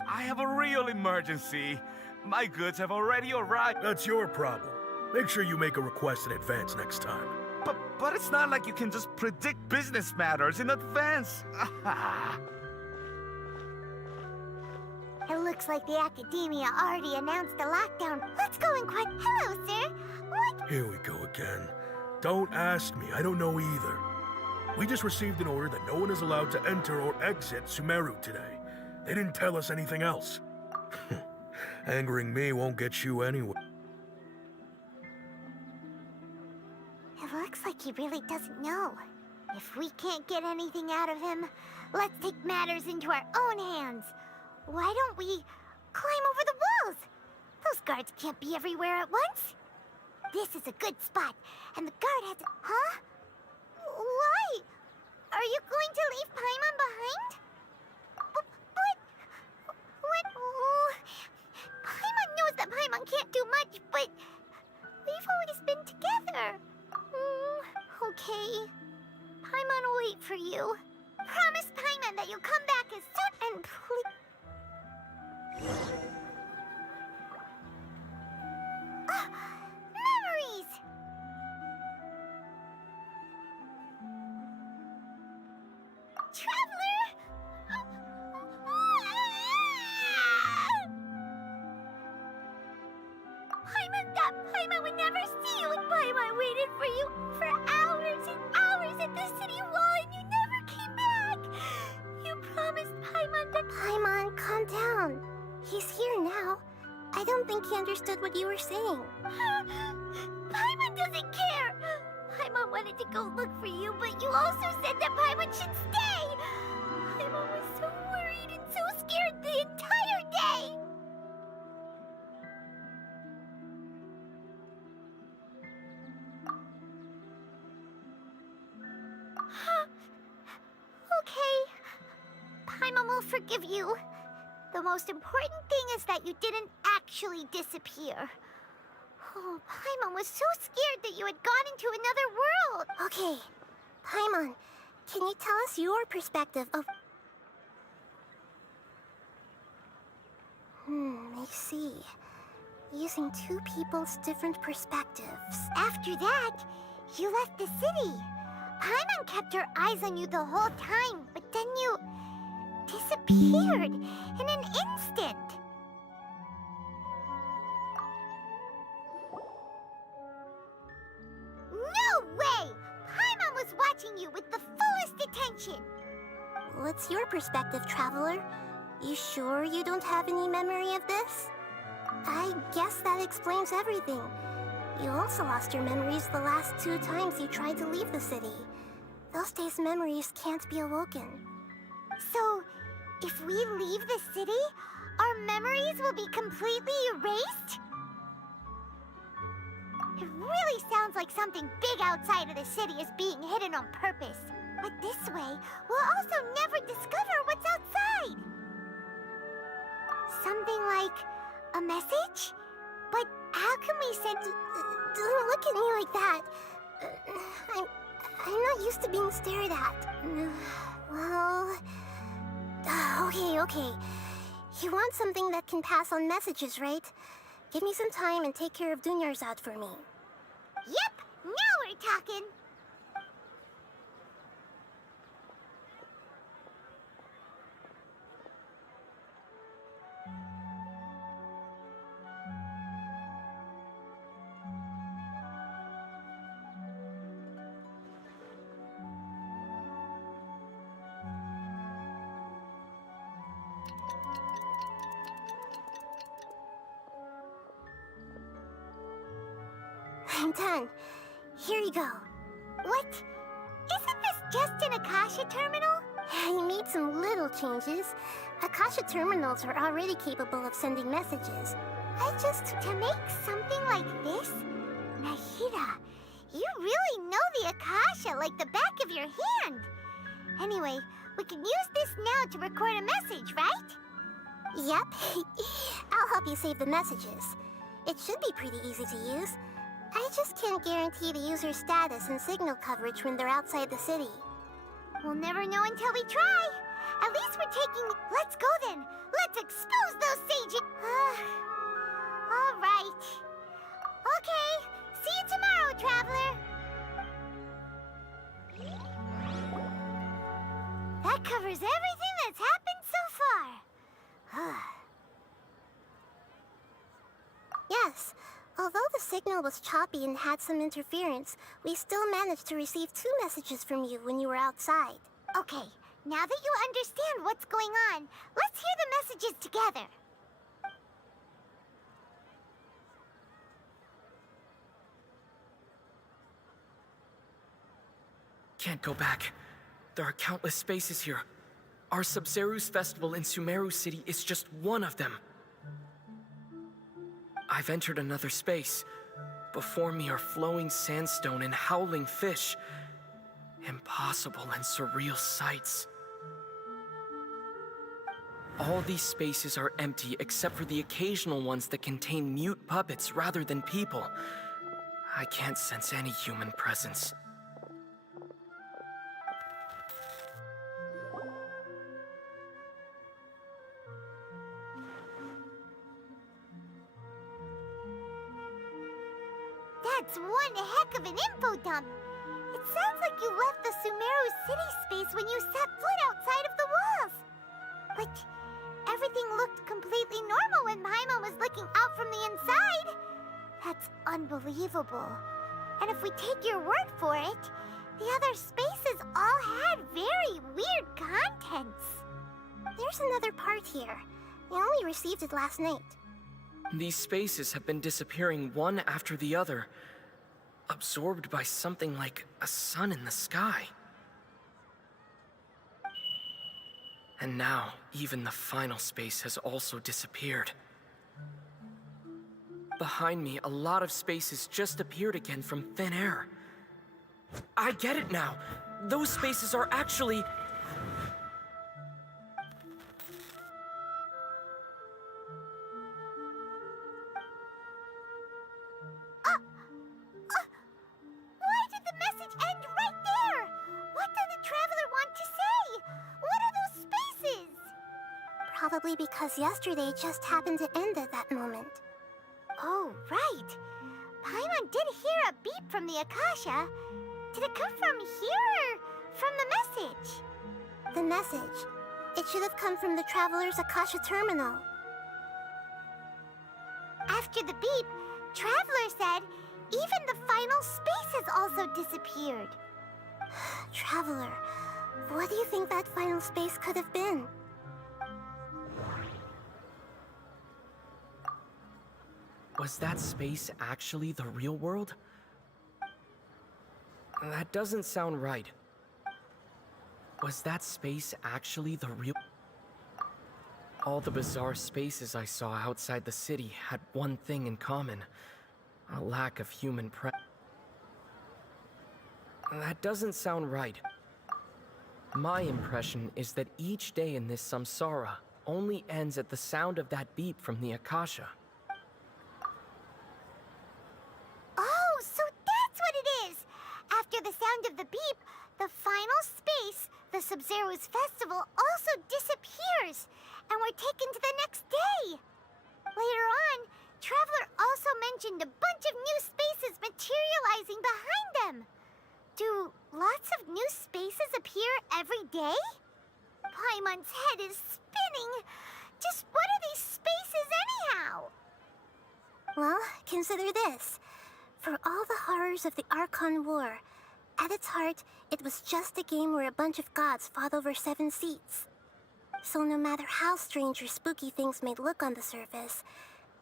I have a real emergency. My goods have already arrived. That's your problem. Make sure you make a request in advance next time. But it's not like you can just predict business matters in advance. It looks like the academia already announced the lockdown. Let's go and quiet. Hello, sir. What? Here we go again. Don't ask me. I don't know either. We just received an order that no one is allowed to enter or exit Sumeru today. They didn't tell us anything else. Angering me won't get you anywhere. It looks like he really doesn't know. If we can't get anything out of him, let's take matters into our own hands. Why don't we climb over the walls? Those guards can't be everywhere at once. This is a good spot, and the guard has... Huh? Why? Are you going to leave Paimon behind? But... What? Oh, Paimon knows that Paimon can't do much, but... We've always been together. Okay. Paimon will wait for you. Promise Paimon that you'll come back as soon and please... Memories! Traveler! Paimon would never see you, and Paimon waited for you for hours and hours at the city wall, and you never came back. You promised Paimon that... Paimon, calm down. He's here now. I don't think he understood what you were saying. Paimon doesn't care. Paimon wanted to go look for you, but you also said that Paimon should stay. Paimon was so worried and so scared the entire day. Okay. Paimon will forgive you. The most important thing is that you didn't actually disappear. Oh, Paimon was so scared that you had gone into another world. Okay, Paimon, can you tell us your perspective of... I see. Using two people's different perspectives. After that, you left the city. Paimon kept her eyes on you the whole time, but then you... disappeared in an instant. No way! Paimon was watching you with the fullest attention. What's your perspective, Traveler? You sure you don't have any memory of this? I guess that explains everything. You also lost your memories the last 2 times you tried to leave the city. Those days' memories can't be awoken. So, if we leave the city, our memories will be completely erased? It really sounds like something big outside of the city is being hidden on purpose. But this way, we'll also never discover what's outside. Something like a message? But how can we send... Don't look at me like that. I'm not used to being stared at. Well... Okay. You want something that can pass on messages, right? Give me some time and take care of Dunyarzad for me. Yep, now we're talking. I'm done. Here you go. What? Isn't this just an Akasha terminal? I made some little changes. Akasha terminals are already capable of sending messages. To make something like this? Nahida, you really know the Akasha like the back of your hand. Anyway, we can use this now to record a message, right? Yep. I'll help you save the messages. It should be pretty easy to use. I just can't guarantee the user's status and signal coverage when they're outside the city. We'll never know until we try. At least we're taking... Let's go then. Let's expose those sages. All right. Okay. See you tomorrow, Traveler. That covers everything that's happened so far. Yes. Although the signal was choppy and had some interference, we still managed to receive 2 messages from you when you were outside. Okay, now that you understand what's going on, let's hear the messages together. can't go back. There are countless spaces here. Our Sub-Zero's festival in Sumeru City is just one of them. I've entered another space. Before me are flowing sandstone and howling fish. Impossible and surreal sights. All these spaces are empty except for the occasional ones that contain mute puppets rather than people. I can't sense any human presence. That's one heck of an info dump. It sounds like you left the Sumeru city space when you set foot outside of the walls. But everything looked completely normal when Paimon was looking out from the inside. That's unbelievable. And if we take your word for it, the other spaces all had very weird contents. There's another part here. We only received it last night. These spaces have been disappearing one after the other, absorbed by something like a sun in the sky. And now, even the final space has also disappeared. Behind me, a lot of spaces just appeared again from thin air. I get it now. Those spaces are actually... Why did the message end right there? What did the traveler want to say? What are those spaces? Probably because yesterday just happened to end at that moment. Oh, right. Paimon did hear a beep from the Akasha. Did it come from here or from the message? The message. It should have come from the Traveler's Akasha terminal. After the beep, Traveler said even the final spaces also disappeared. Traveler, what do you think that final space could have been? Was that space actually the real world? That doesn't sound right. Was that space actually the real... All the bizarre spaces I saw outside the city had one thing in common. A lack of human That doesn't sound right. My impression is that each day in this samsara only ends at the sound of that beep from the Akasha. Oh, so that's what it is! After the sound of the beep, the final space, the Sub-Zero's festival, also disappears, and we're taken to the next day. Later on, Traveler also mentioned a bunch of new spaces materializing behind them. Do lots of new spaces appear every day? Paimon's head is spinning. Just what are these spaces anyhow? Well, consider this. For all the horrors of the Archon War, at its heart, it was just a game where a bunch of gods fought over 7 seats. So no matter how strange or spooky things may look on the surface,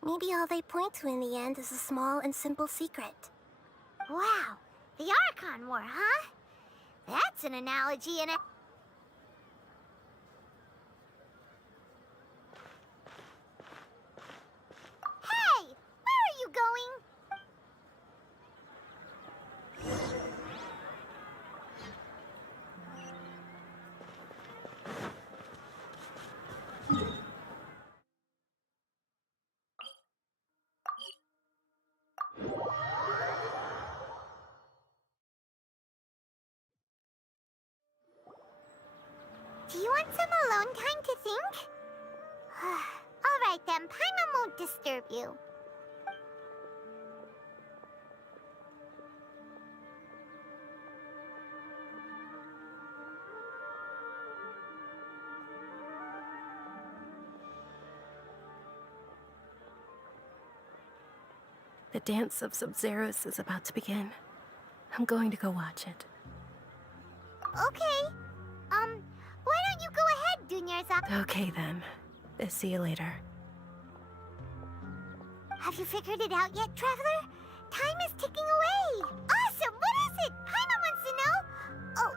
maybe all they point to in the end is a small and simple secret. Wow, the Archon War, huh? That's an analogy and a... Hey! Where are you going? Do you want some alone time to think? All right then, Paimon won't disturb you. The dance of Sub-Zeros is about to begin. I'm going to go watch it. Okay. Why don't you go ahead, Dunyarzak? Okay then. See you later. Have you figured it out yet, Traveler? Time is ticking away. Awesome! What is it? Paimon wants to know. Oh,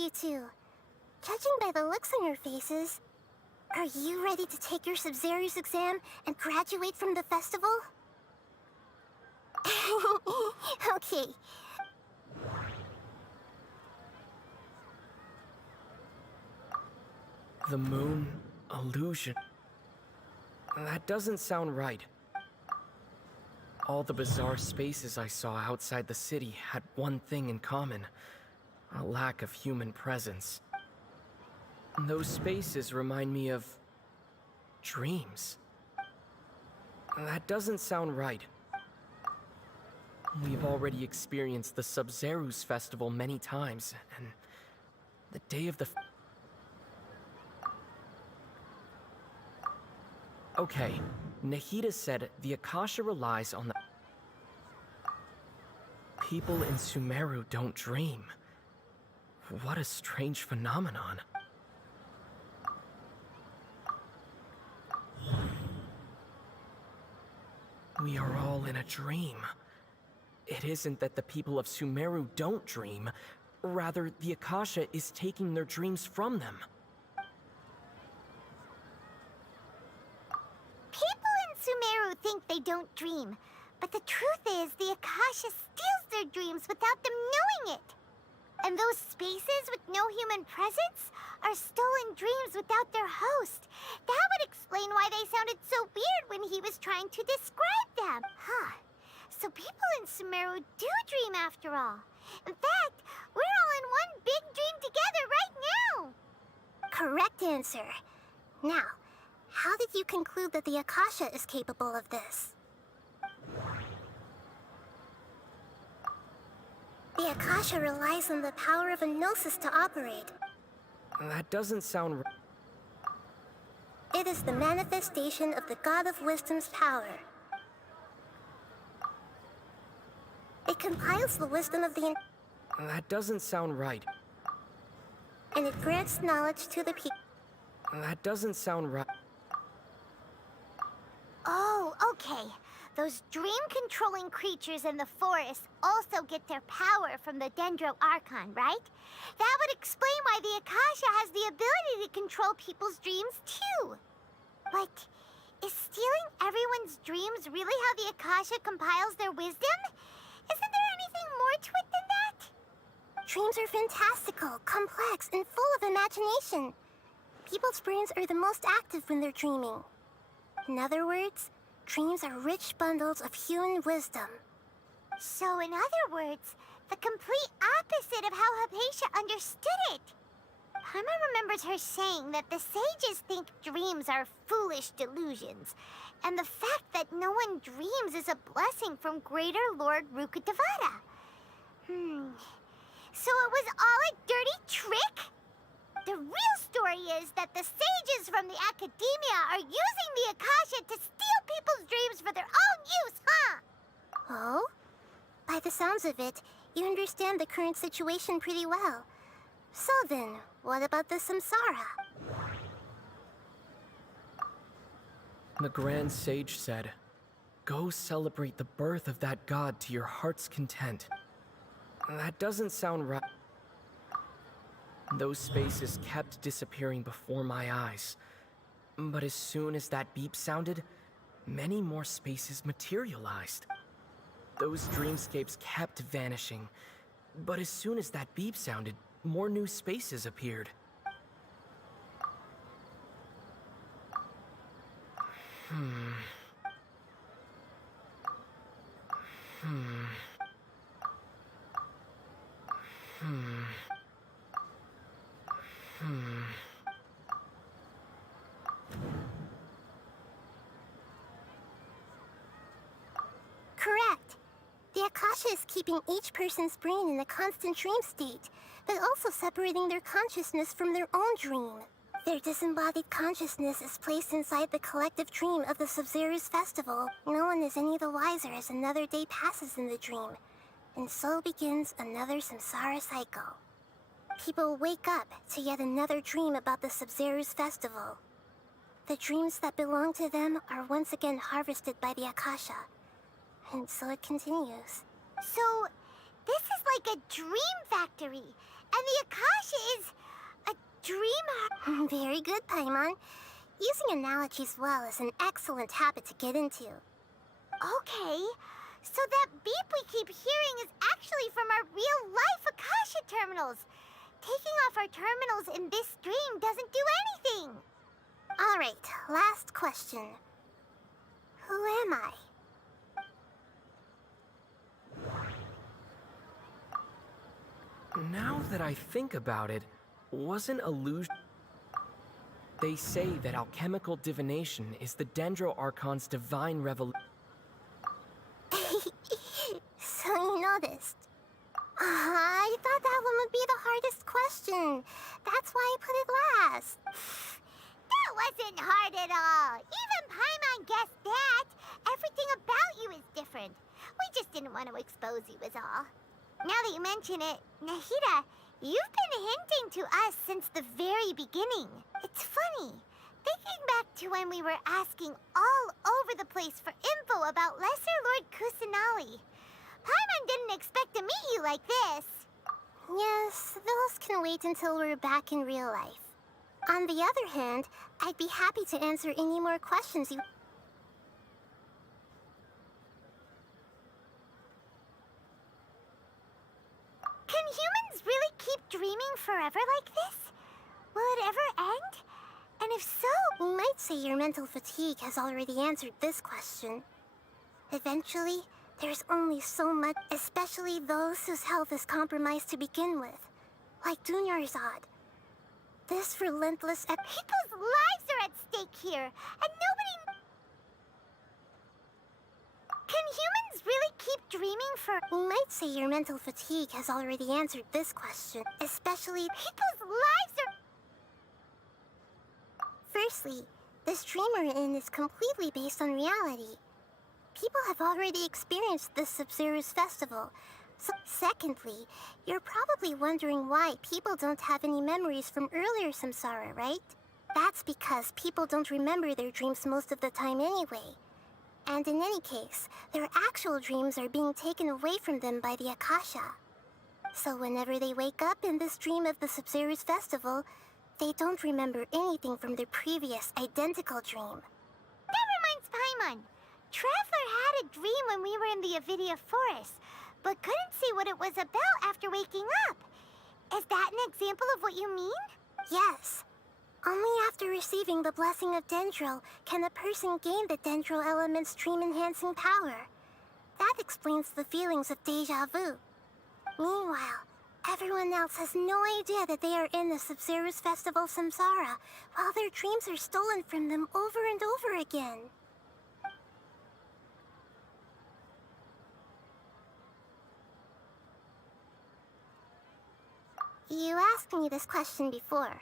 you two. Judging by the looks on your faces, are you ready to take your Sub-Zero's exam and graduate from the festival? Okay. The moon illusion. That doesn't sound right. All the bizarre spaces I saw outside the city had one thing in common: a lack of human presence. Those spaces remind me of dreams. That doesn't sound right. We've already experienced the Sub-Zero's festival many times, and the day of the Okay, Nahida said the Akasha relies on the people in Sumeru don't dream. What a strange phenomenon. We are all in a dream. It isn't that the people of Sumeru don't dream, rather the Akasha is taking their dreams from them. People in Sumeru think they don't dream, but the truth is the Akasha steals their dreams without them knowing it. And those spaces with no human presence are stolen dreams without their host. That would explain why they sounded so weird when he was trying to describe them. Huh. So people in Sumeru do dream after all. In fact, we're all in one big dream together right now. Correct answer. Now, how did you conclude that the Akasha is capable of this? The Akasha relies on the power of a gnosis to operate. That doesn't sound right. It is the manifestation of the God of Wisdom's power. It compiles the wisdom of the... That doesn't sound right. And it grants knowledge to the people. That doesn't sound right. Oh, okay. Those dream-controlling creatures in the forest also get their power from the Dendro Archon, right? That would explain why the Akasha has the ability to control people's dreams, too. Like, is stealing everyone's dreams really how the Akasha compiles their wisdom? Isn't there anything more to it than that? Dreams are fantastical, complex, and full of imagination. People's brains are the most active when they're dreaming. In other words, dreams are rich bundles of human wisdom. So, in other words, the complete opposite of how Hypatia understood it. Paimon remembers her saying that the sages think dreams are foolish delusions, and the fact that no one dreams is a blessing from Greater Lord Rukkhadevata. So it was all a dirty trick? The real story is that the sages from the Academia are using the Akasha to steal people's dreams for their own use, huh? Oh? By the sounds of it, you understand the current situation pretty well. So then, what about the Samsara? The Grand Sage said, "Go celebrate the birth of that god to your heart's content." That doesn't sound right. Those spaces kept disappearing before my eyes. But as soon as that beep sounded, many more spaces materialized. Those dreamscapes kept vanishing. But as soon as that beep sounded, more new spaces appeared. Correct. The Akasha is keeping each person's brain in a constant dream state, but also separating their consciousness from their own dream. Their disembodied consciousness is placed inside the collective dream of the Sub-Zero's festival. No one is any the wiser as another day passes in the dream, and so begins another samsara cycle. People wake up to yet another dream about the Sub-Zero's festival. The dreams that belong to them are once again harvested by the Akasha, and so it continues. So, this is like a dream factory, And the Akasha is a dream. Very good, Paimon. Using analogies well is an excellent habit to get into. Okay, so that beep we keep hearing is actually from our real-life Akasha terminals. Taking off our terminals in this dream doesn't do anything. All right, last question. Who am I? Now that I think about it, wasn't illusion... They say that alchemical divination is the Dendro Archon's divine revelation. So you noticed. I thought that one would be the hardest question. That's why I put it last. That wasn't hard at all. Even Paimon guessed that. Everything about you is different. We just didn't want to expose you is all. Now that you mention it, Nahida, you've been hinting to us since the very beginning. It's funny. Thinking back to when we were asking all over the place for info about Lesser Lord Kusanali. Paimon didn't expect to meet you like this. Yes, those can wait until we're back in real life. On the other hand, I'd be happy to answer any more questions you... Can humans really keep dreaming forever like this? Will it ever end? And if so... We might say your mental fatigue has already answered this question. Eventually, there's only so much, especially those whose health is compromised to begin with, like Dunyarzad. This relentless... People's lives are at stake here, and nobody... Can humans really keep dreaming for... We might say your mental fatigue has already answered this question, especially... People's lives are... Firstly, this dream we're in is completely based on reality. People have already experienced this Sub-Zero's festival. So, secondly, you're probably wondering why people don't have any memories from earlier samsara, right? That's because people don't remember their dreams most of the time anyway. And in any case, their actual dreams are being taken away from them by the Akasha. So whenever they wake up in this dream of the Sub-Zero's festival, they don't remember anything from their previous identical dream. That reminds Paimon. Traveler had a dream when we were in the Avidia Forest, but couldn't see what it was about after waking up. Is that an example of what you mean? Yes. Only after receiving the blessing of Dendro can a person gain the Dendro element's dream-enhancing power. That explains the feelings of deja vu. Meanwhile, everyone else has no idea that they are in the Sub-Zero's festival samsara, while their dreams are stolen from them over and over again. You asked me this question before.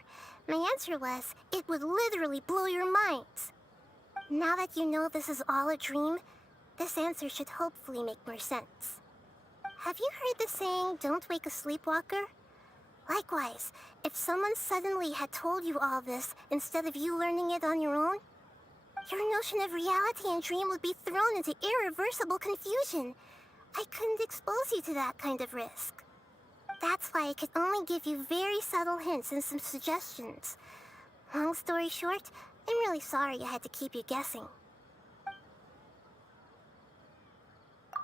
My answer was, it would literally blow your minds. Now that you know this is all a dream, this answer should hopefully make more sense. Have you heard the saying, don't wake a sleepwalker? Likewise, if someone suddenly had told you all this instead of you learning it on your own, your notion of reality and dream would be thrown into irreversible confusion. I couldn't expose you to that kind of risk. That's why I could only give you very subtle hints and some suggestions. Long story short, I'm really sorry I had to keep you guessing.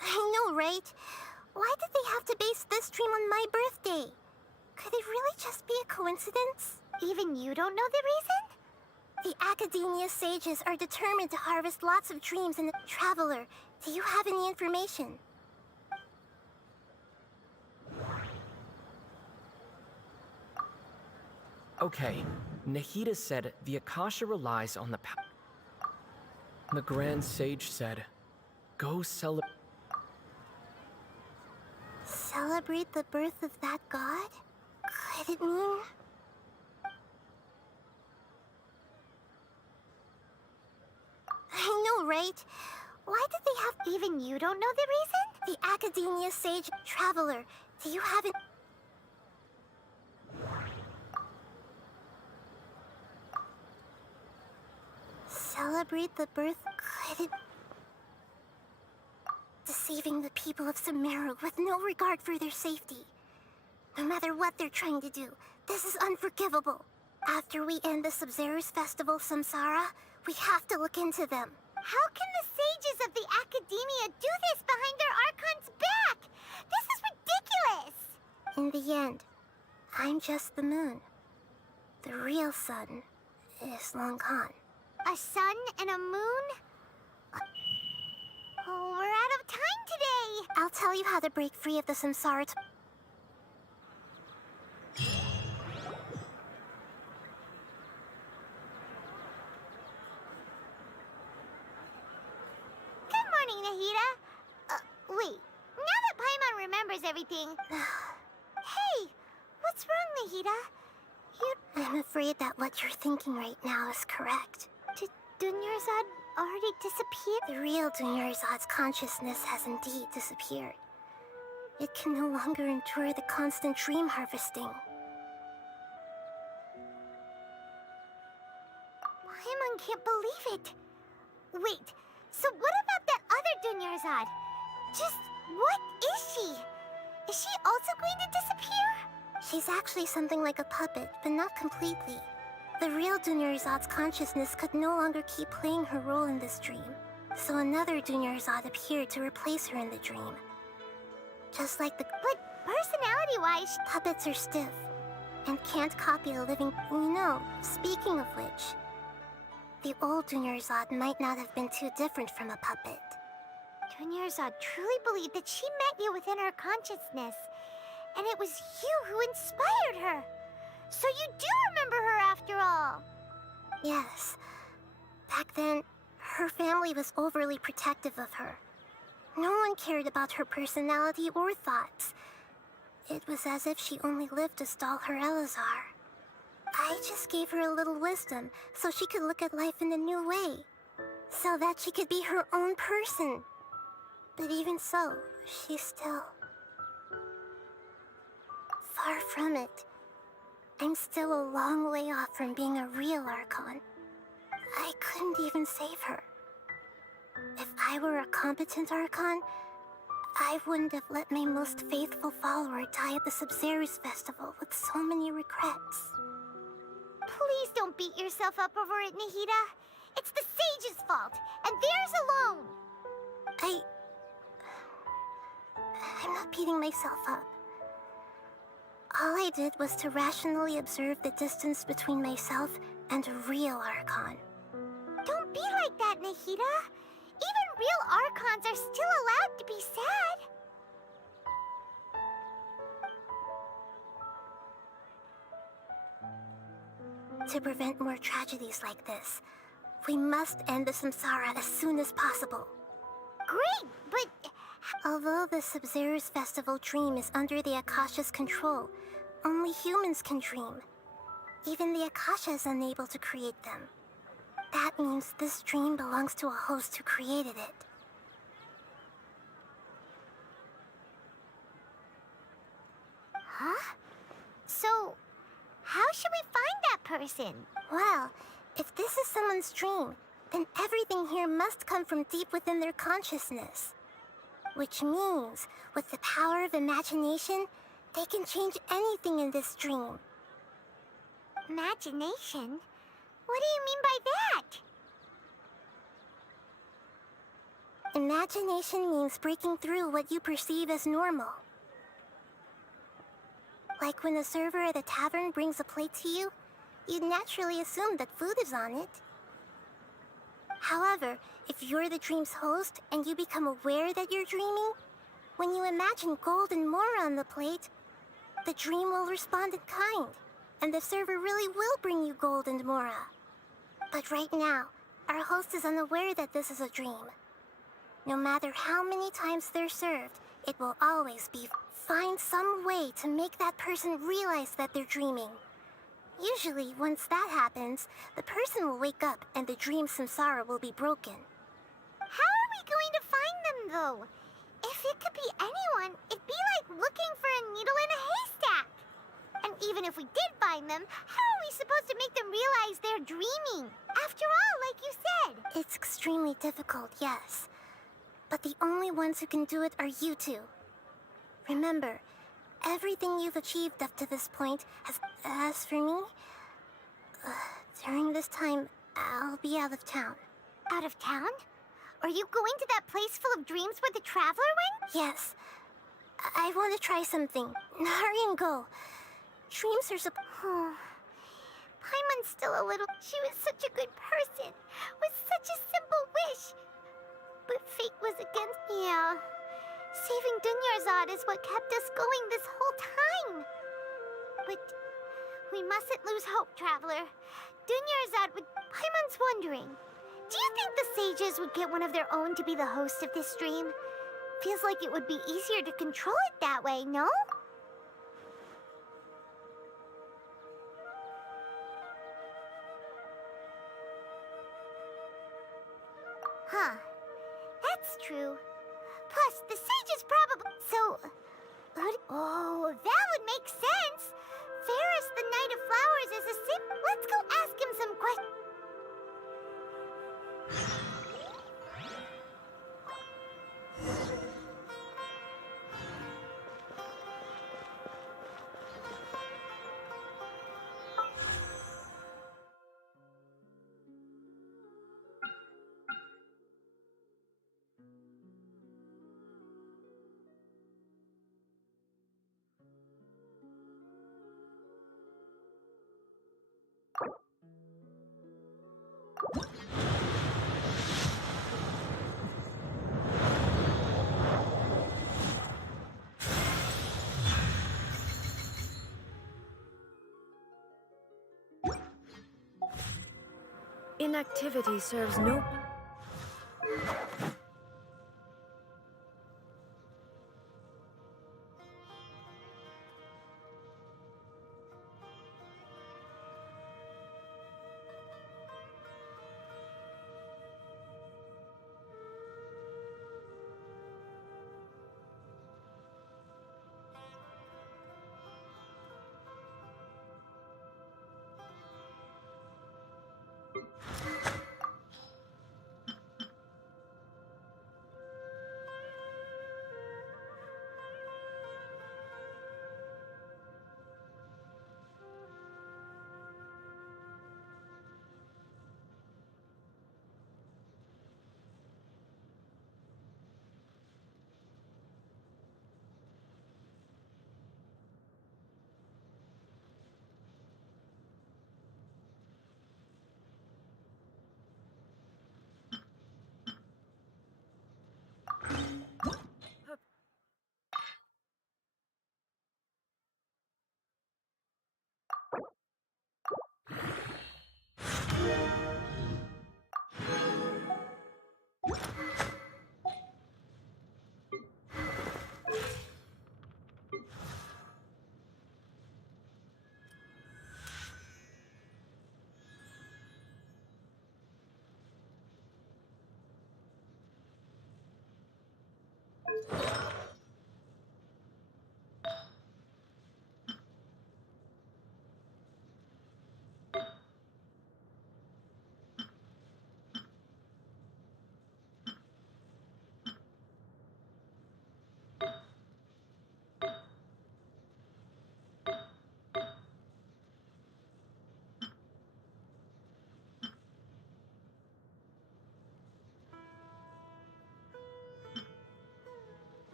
I know, right? Why did they have to base this dream on my birthday? Could it really just be a coincidence? Even you don't know the reason? The Academia sages are determined to harvest lots of dreams in the Traveler. Do you have any information? Okay, Nahida said the Akasha relies on the The Grand Sage said, go celebrate. Celebrate the birth of that god? Could it mean... I know, right? Why did they have... Even you don't know the reason? The Academia Sage Traveler. Do you have it? Celebrate the birth... Could it... Deceiving the people of Sumeru with no regard for their safety. No matter what they're trying to do, this is unforgivable. After we end the Sub-Zero's Festival Samsara, we have to look into them. How can the sages of the Academia do this behind their Archon's back? This is ridiculous! In the end, I'm just the moon. The real sun is long gone. A sun and a moon? Oh, we're out of time today! I'll tell you how to break free of the samsara. Good morning, Nahida. Wait. Now that Paimon remembers everything... Hey! What's wrong, Nahida? I'm afraid that what you're thinking right now is correct. Did Dunyarzad already disappear? The real Dunyarzad's consciousness has indeed disappeared. It can no longer endure the constant dream harvesting. Paimon can't believe it. Wait, so what about that other Dunyarzad? Just what is she? Is she also going to disappear? She's actually something like a puppet, but not completely. The real Dunyarzad's consciousness could no longer keep playing her role in this dream, so another Dunyarzad appeared to replace her in the dream. Just like the... But personality-wise... Puppets are stiff, and can't copy a living... You know, speaking of which, the old Dunyarzad might not have been too different from a puppet. Dunyarzad truly believed that she met you within her consciousness, and it was you who inspired her. So you do remember her after all. Yes. Back then, her family was overly protective of her. No one cared about her personality or thoughts. It was as if she only lived to stall her Elazar. I just gave her a little wisdom so she could look at life in a new way, so that she could be her own person. But even so, she's still... far from it. I'm still a long way off from being a real Archon. I couldn't even save her. If I were a competent Archon, I wouldn't have let my most faithful follower die at the Sub-Zero's festival with so many regrets. Please don't beat yourself up over it, Nahida. It's the sage's fault, and theirs alone. I'm not beating myself up. All I did was to rationally observe the distance between myself and a real Archon. Don't be like that, Nahida. Even real Archons are still allowed to be sad. To prevent more tragedies like this, we must end the samsara as soon as possible. Great, but... Although the Sub-Zero's festival dream is under the Akasha's control, only humans can dream. Even the Akasha is unable to create them. That means this dream belongs to a host who created it. Huh? So, how should we find that person? Well, if this is someone's dream, then everything here must come from deep within their consciousness. Which means, with the power of imagination, they can change anything in this dream. Imagination? What do you mean by that? Imagination means breaking through what you perceive as normal. Like when a server at a tavern brings a plate to you, you'd naturally assume that food is on it. However, if you're the dream's host and you become aware that you're dreaming, when you imagine gold and more on the plate, the dream will respond in kind, and the server really will bring you gold and mora. But right now, our host is unaware that this is a dream. No matter how many times they're served, it will always be find some way to make that person realize that they're dreaming. Usually, once that happens, the person will wake up and the dream samsara will be broken. How are we going to find them, though? If it could be anyone, it'd be like looking for a needle in a haystack. And even if we did find them, how are we supposed to make them realize they're dreaming? After all, like you said. It's extremely difficult, yes. But the only ones who can do it are you two. Remember, everything you've achieved up to this point has... As for me, during this time, I'll be out of town. Out of town? Are you going to that place full of dreams where the Traveler went? Yes. I want to try something. Hurry and go. Dreams are Paimon's still a little... She was such a good person, with such a simple wish. But fate was against... Yeah. Saving Dunyarzad is what kept us going this whole time. But we mustn't lose hope, Traveler. Dunyarzad would... Paimon's wondering, do you think the sages would get one of their own to be the host of this dream? Feels like it would be easier to control it that way, no? Huh. That's true. Plus, the sages probably... So... Oh, that would make sense! Ferris, the Knight of Flowers, is a sim... Let's go ask him some questions. Inactivity serves no...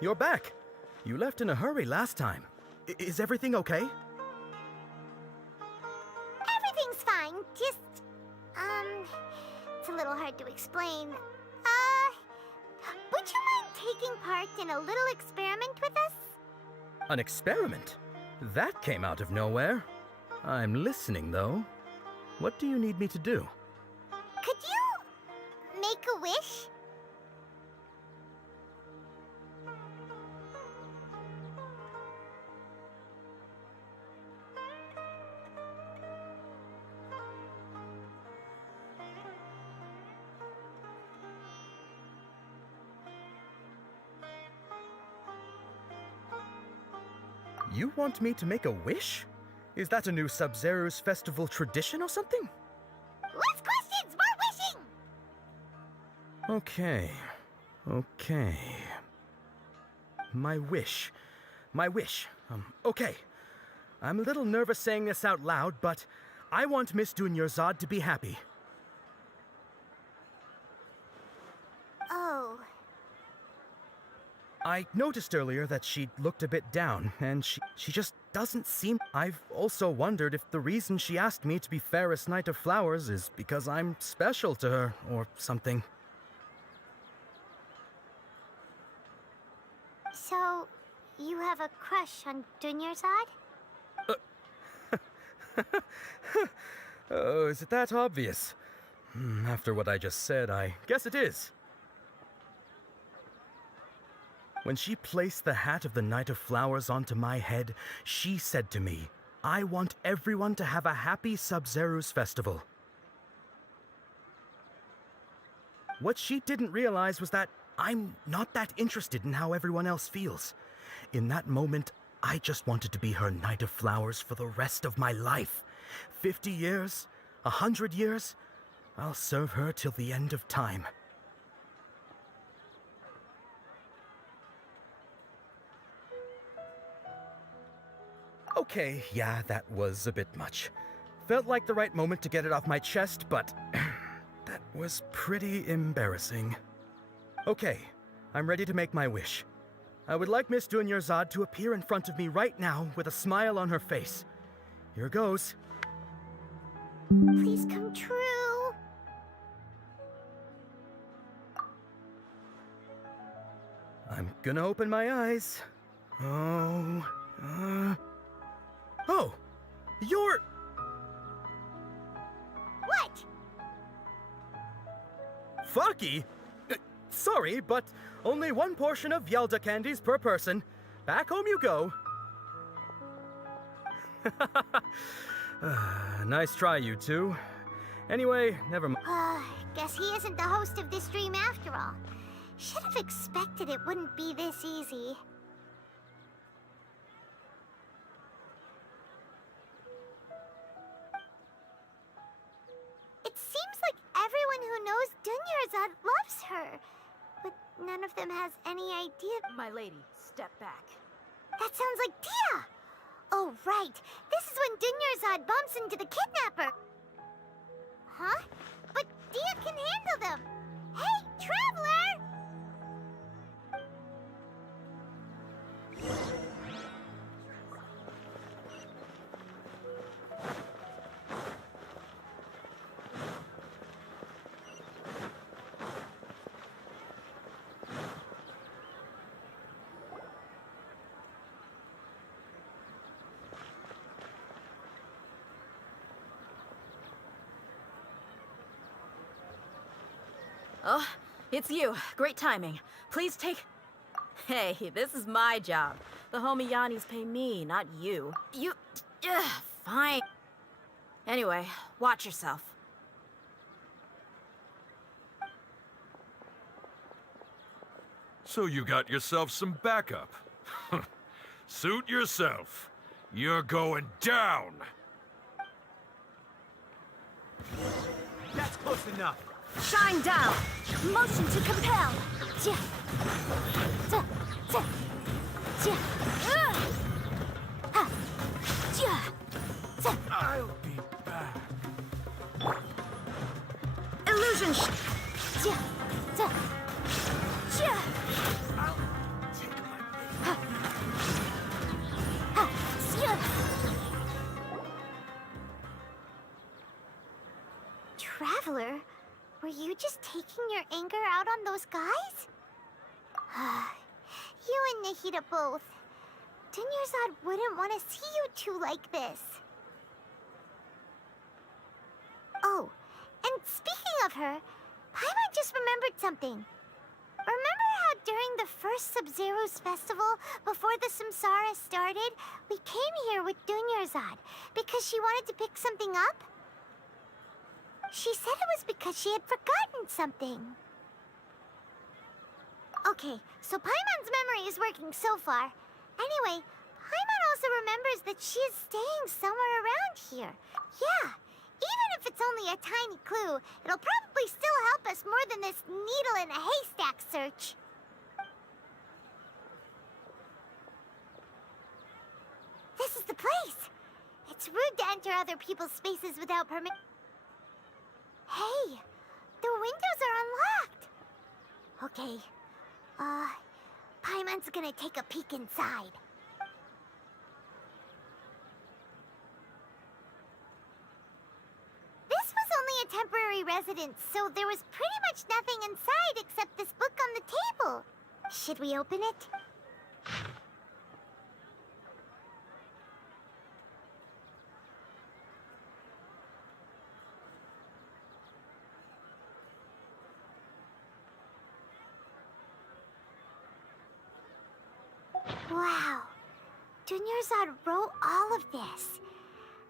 You're back. You left in a hurry last time. Is everything okay? Everything's fine, just, it's a little hard to explain. Would you mind taking part in a little experiment with us? An experiment? That came out of nowhere. I'm listening, though. What do you need me to do? Could you make a wish? You want me to make a wish? Is that a new Sub-Zero's festival tradition or something? Less questions, more wishing! Okay. My wish. Okay. I'm a little nervous saying this out loud, but I want Miss Dunyarzad to be happy. Oh. I noticed earlier that she looked a bit down, and she just doesn't seem... I've also wondered if the reason she asked me to be Fairest Knight of Flowers is because I'm special to her, or something. So, you have a crush on Dunyarzad? Oh, is it that obvious? After what I just said, I guess it is. When she placed the hat of the Knight of Flowers onto my head, she said to me, I want everyone to have a happy Sub-Zero's festival. What she didn't realize was that I'm not that interested in how everyone else feels. In that moment, I just wanted to be her Knight of Flowers for the rest of my life. 50 years, 100 years, I'll serve her till the end of time. Okay, yeah, that was a bit much. Felt like the right moment to get it off my chest, but that was pretty embarrassing. Okay, I'm ready to make my wish. I would like Miss Dunyarzad to appear in front of me right now with a smile on her face. Here goes. Please come true. I'm gonna open my eyes. Oh, you're... What? Fucky? Sorry, but only one portion of Yelda candies per person. Back home you go. Nice try, you two. Anyway, never mind. Guess he isn't the host of this dream after all. Should have expected it wouldn't be this easy. It seems like everyone who knows Dunyarzad loves her, but none of them has any idea. My lady, step back. That sounds like Dia! Oh, right. This is when Dunyarzad bumps into the kidnapper. Huh? But Dia can handle them. Hey, Traveler! Oh, it's you. Great timing. Please take... Hey, this is my job. The homie Yannis pay me, not you. You... fine. Anyway, watch yourself. So you got yourself some backup. Suit yourself. You're going down. That's close enough. Shine down! Motion to compel! Ja. Ja. Ja. Ja. Ha. Ja. Ja. I'll be back. Illusion Ja. Ja. Ja. I'll take my pick. Ha. Ha. Ja. Traveler? Were you just taking your anger out on those guys? You and Nahida both. Dunyarzad wouldn't want to see you two like this. Oh, and speaking of her, Paimon just remembered something. Remember how during the first Sub-Zero's festival, before the Samsara started, we came here with Dunyarzad because she wanted to pick something up? She said it was because she had forgotten something. Okay, so Paimon's memory is working so far. Anyway, Paimon also remembers that she is staying somewhere around here. Yeah, even if it's only a tiny clue, it'll probably still help us more than this needle in a haystack search. This is the place. It's rude to enter other people's spaces without permission. Hey, the windows are unlocked. Okay, Paimon's gonna take a peek inside. This was only a temporary residence, so there was pretty much nothing inside except this book on the table. Should we open it? Wow. Dunyarzad wrote all of this.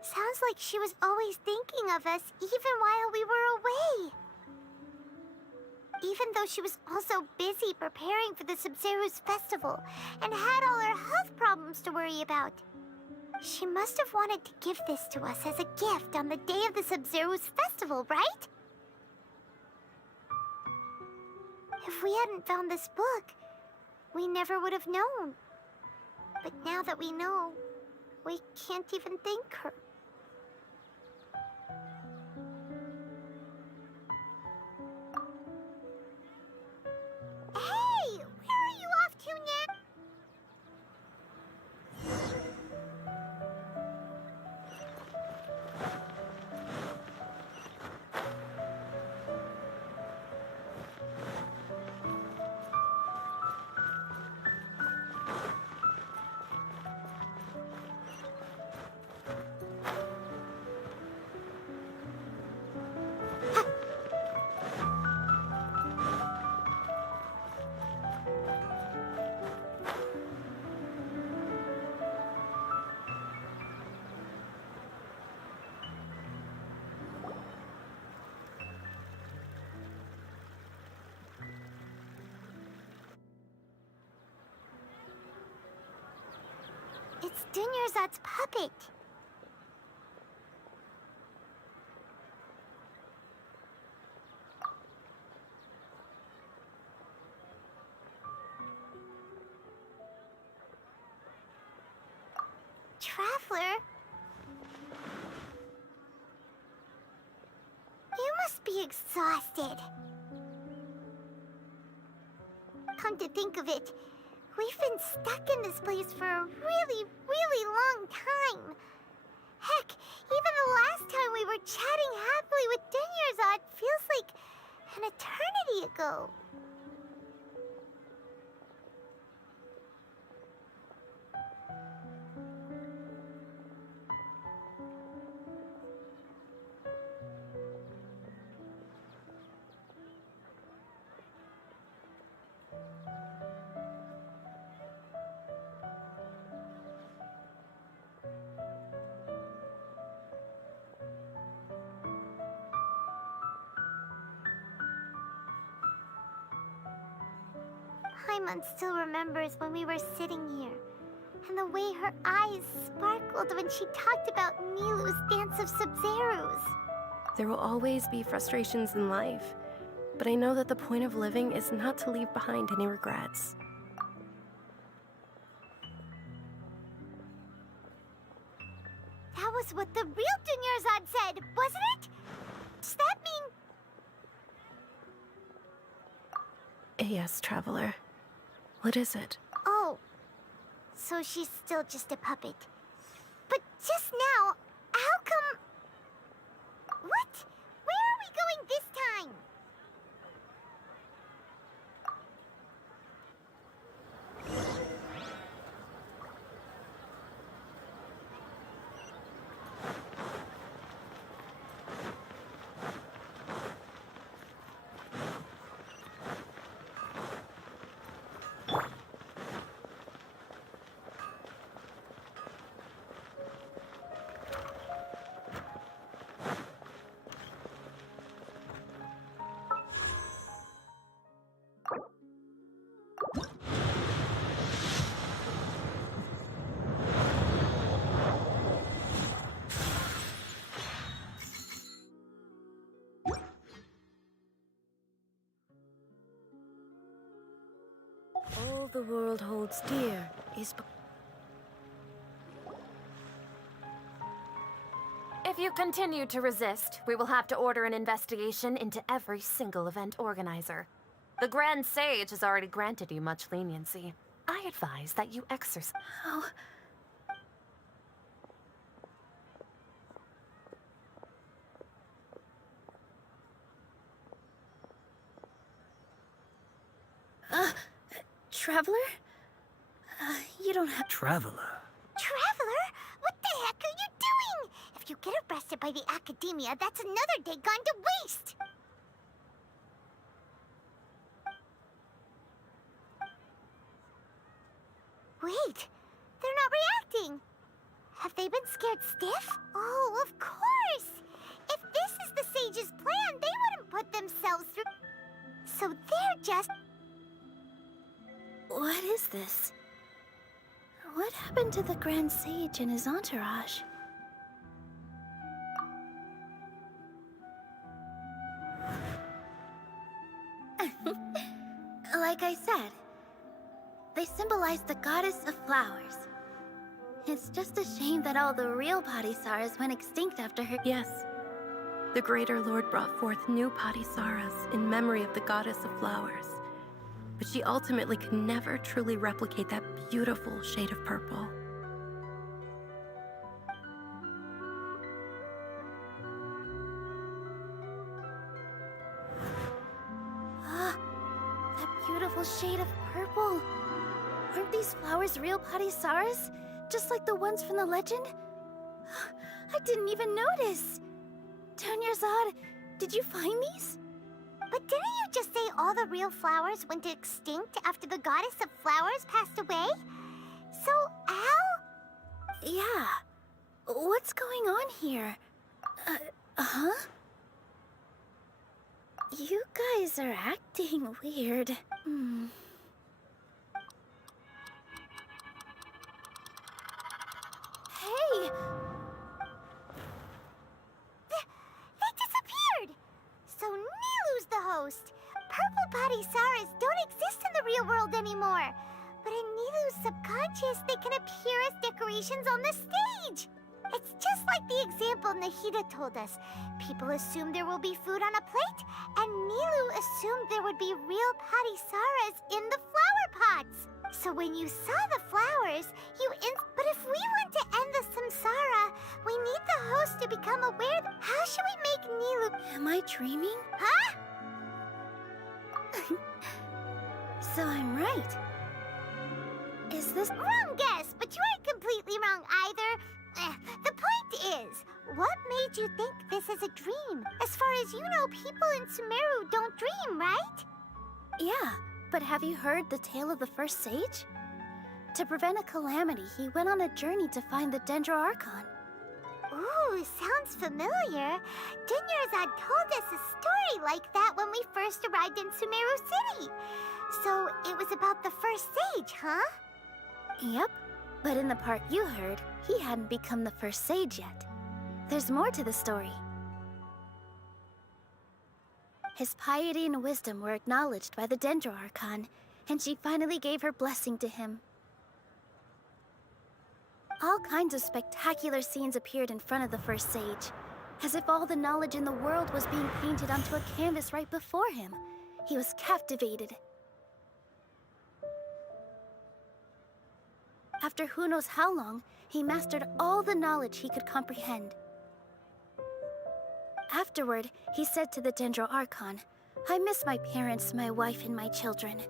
Sounds like she was always thinking of us even while we were away. Even though she was also busy preparing for the Sub-Zero's festival and had all her health problems to worry about. She must have wanted to give this to us as a gift on the day of the Sub-Zero's festival, right? If we hadn't found this book, we never would have known. But now that we know, we can't even thank her. Hey! Where are you off to, Nan? It's Dunyarzad's puppet. Traveler? You must be exhausted. Come to think of it, We've been stuck in this place for a really, really long time. Heck, even the last time we were chatting happily with Dunyarzad feels like an eternity ago. Paimon still remembers when we were sitting here, and the way her eyes sparkled when she talked about Nilu's dance of Sub-Zerus. There will always be frustrations in life, but I know that the point of living is not to leave behind any regrets. That was what the real Dunyarzad said, wasn't it? Does that mean... Yes, Traveler. What is it? Oh, so she's still just a puppet. But just now, how come... What? Where are we going this time? All the world holds dear is If you continue to resist, we will have to order an investigation into every single event organizer. The Grand Sage has already granted you much leniency. I advise that you exercise. Oh. Traveler? You don't have... Traveler? Traveler? What the heck are you doing? If you get arrested by the Academia, that's another day gone to waste! Wait, they're not reacting. Have they been scared stiff? Oh, of course! If this is the Sage's plan, they wouldn't put themselves through... So they're just... What is this? What happened to the Grand Sage and his entourage? Like I said, they symbolize the goddess of flowers. It's just a shame that all the real Patisaras went extinct after her. Yes. The Greater Lord brought forth new Patisaras in memory of the goddess of flowers. But she ultimately could never truly replicate that beautiful shade of purple. That beautiful shade of purple. Aren't these flowers real Patisaras? Just like the ones from the legend? I didn't even notice. Dunyarzad, did you find these? But didn't you just say all the real flowers went extinct after the goddess of flowers passed away? So, how? Yeah. What's going on here? Huh? You guys are acting weird. Hey! They disappeared! So Nilu's the host. Purple Patisaras don't exist in the real world anymore. But in Nilu's subconscious, they can appear as decorations on the stage. It's just like the example Nahida told us. People assume there will be food on a plate, and Nilu assumed there would be real Patisaras in the flower pots. So when you saw the flowers, But if we want to end the samsara, we need the host to become aware How should we make Nilu... Am I dreaming? Huh? So I'm right. Is this... Wrong guess, but you aren't completely wrong either. The point is, what made you think this is a dream? As far as you know, people in Sumeru don't dream, right? Yeah, but have you heard the tale of the first sage? To prevent a calamity, he went on a journey to find the Dendro Archon. Ooh, sounds familiar. Dinyarzad told us a story like that when we first arrived in Sumeru City. So it was about the first sage, huh? Yep, but in the part you heard, he hadn't become the first sage yet. There's more to the story. His piety and wisdom were acknowledged by the Dendro Archon, and she finally gave her blessing to him. All kinds of spectacular scenes appeared in front of the first sage, as if all the knowledge in the world was being painted onto a canvas right before him. He was captivated. After who knows how long, he mastered all the knowledge he could comprehend. Afterward, he said to the Dendro Archon, "I miss my parents, my wife, and my children.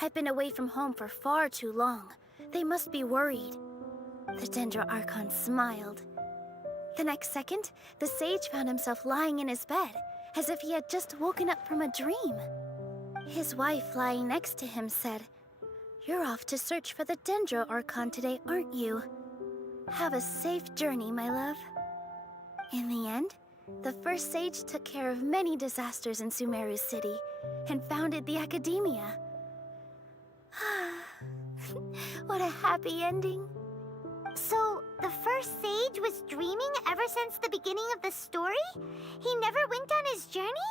I've been away from home for far too long. They must be worried." The Dendro Archon smiled. The next second, the sage found himself lying in his bed, as if he had just woken up from a dream. His wife, lying next to him, said, "You're off to search for the Dendro Archon today, aren't you? Have a safe journey, my love." In the end, the first sage took care of many disasters in Sumeru City and founded the Academia. What a happy ending. So, the first sage was dreaming ever since the beginning of the story? He never went on his journey?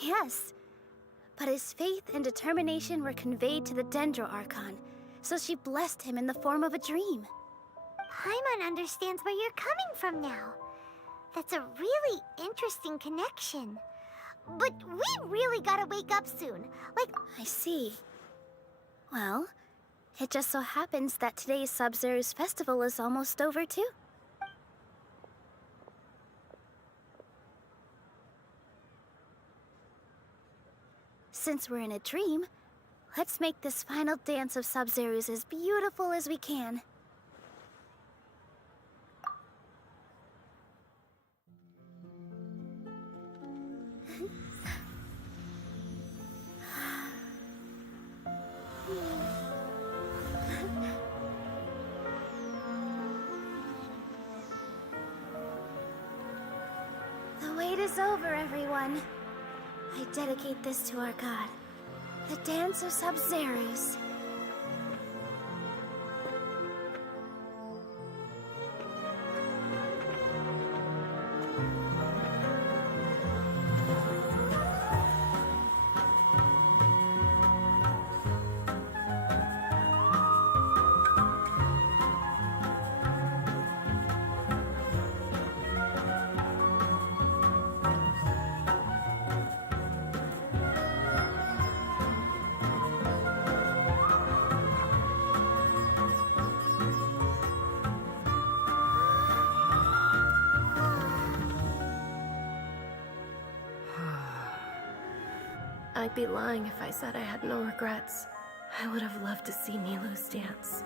Yes, but his faith and determination were conveyed to the Dendro Archon, so she blessed him in the form of a dream. Paimon understands where you're coming from now. That's a really interesting connection. But we really gotta wake up soon. I see. Well, it just so happens that today's Sub-Zero's festival is almost over, too. Since we're in a dream, let's make this final dance of Sub-Zero's as beautiful as we can. The wait is over, everyone. I dedicate this to our god, the dance of Sub-Zero's. I'd be lying if I said I had no regrets. I would have loved to see Nilu's dance.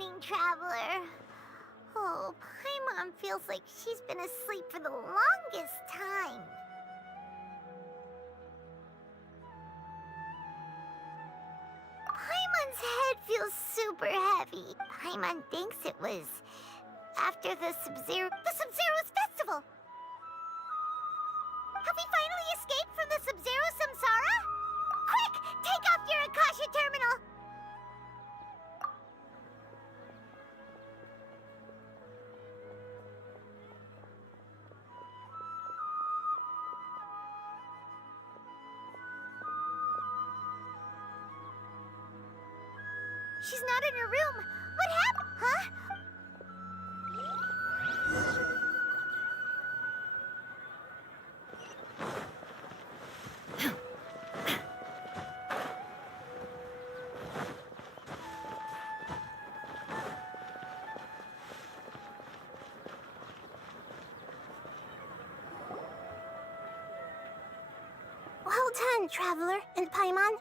morning, Traveler. Oh, Paimon feels like she's been asleep for the longest time. Paimon's head feels super heavy. Paimon thinks it was after the Sub-Zero's festival. Have we finally escaped from the Sub-Zero Samsara? Quick, take off your Akasha terminal! She's not in her room. What happened? Huh? Well done, Traveler and Paimon.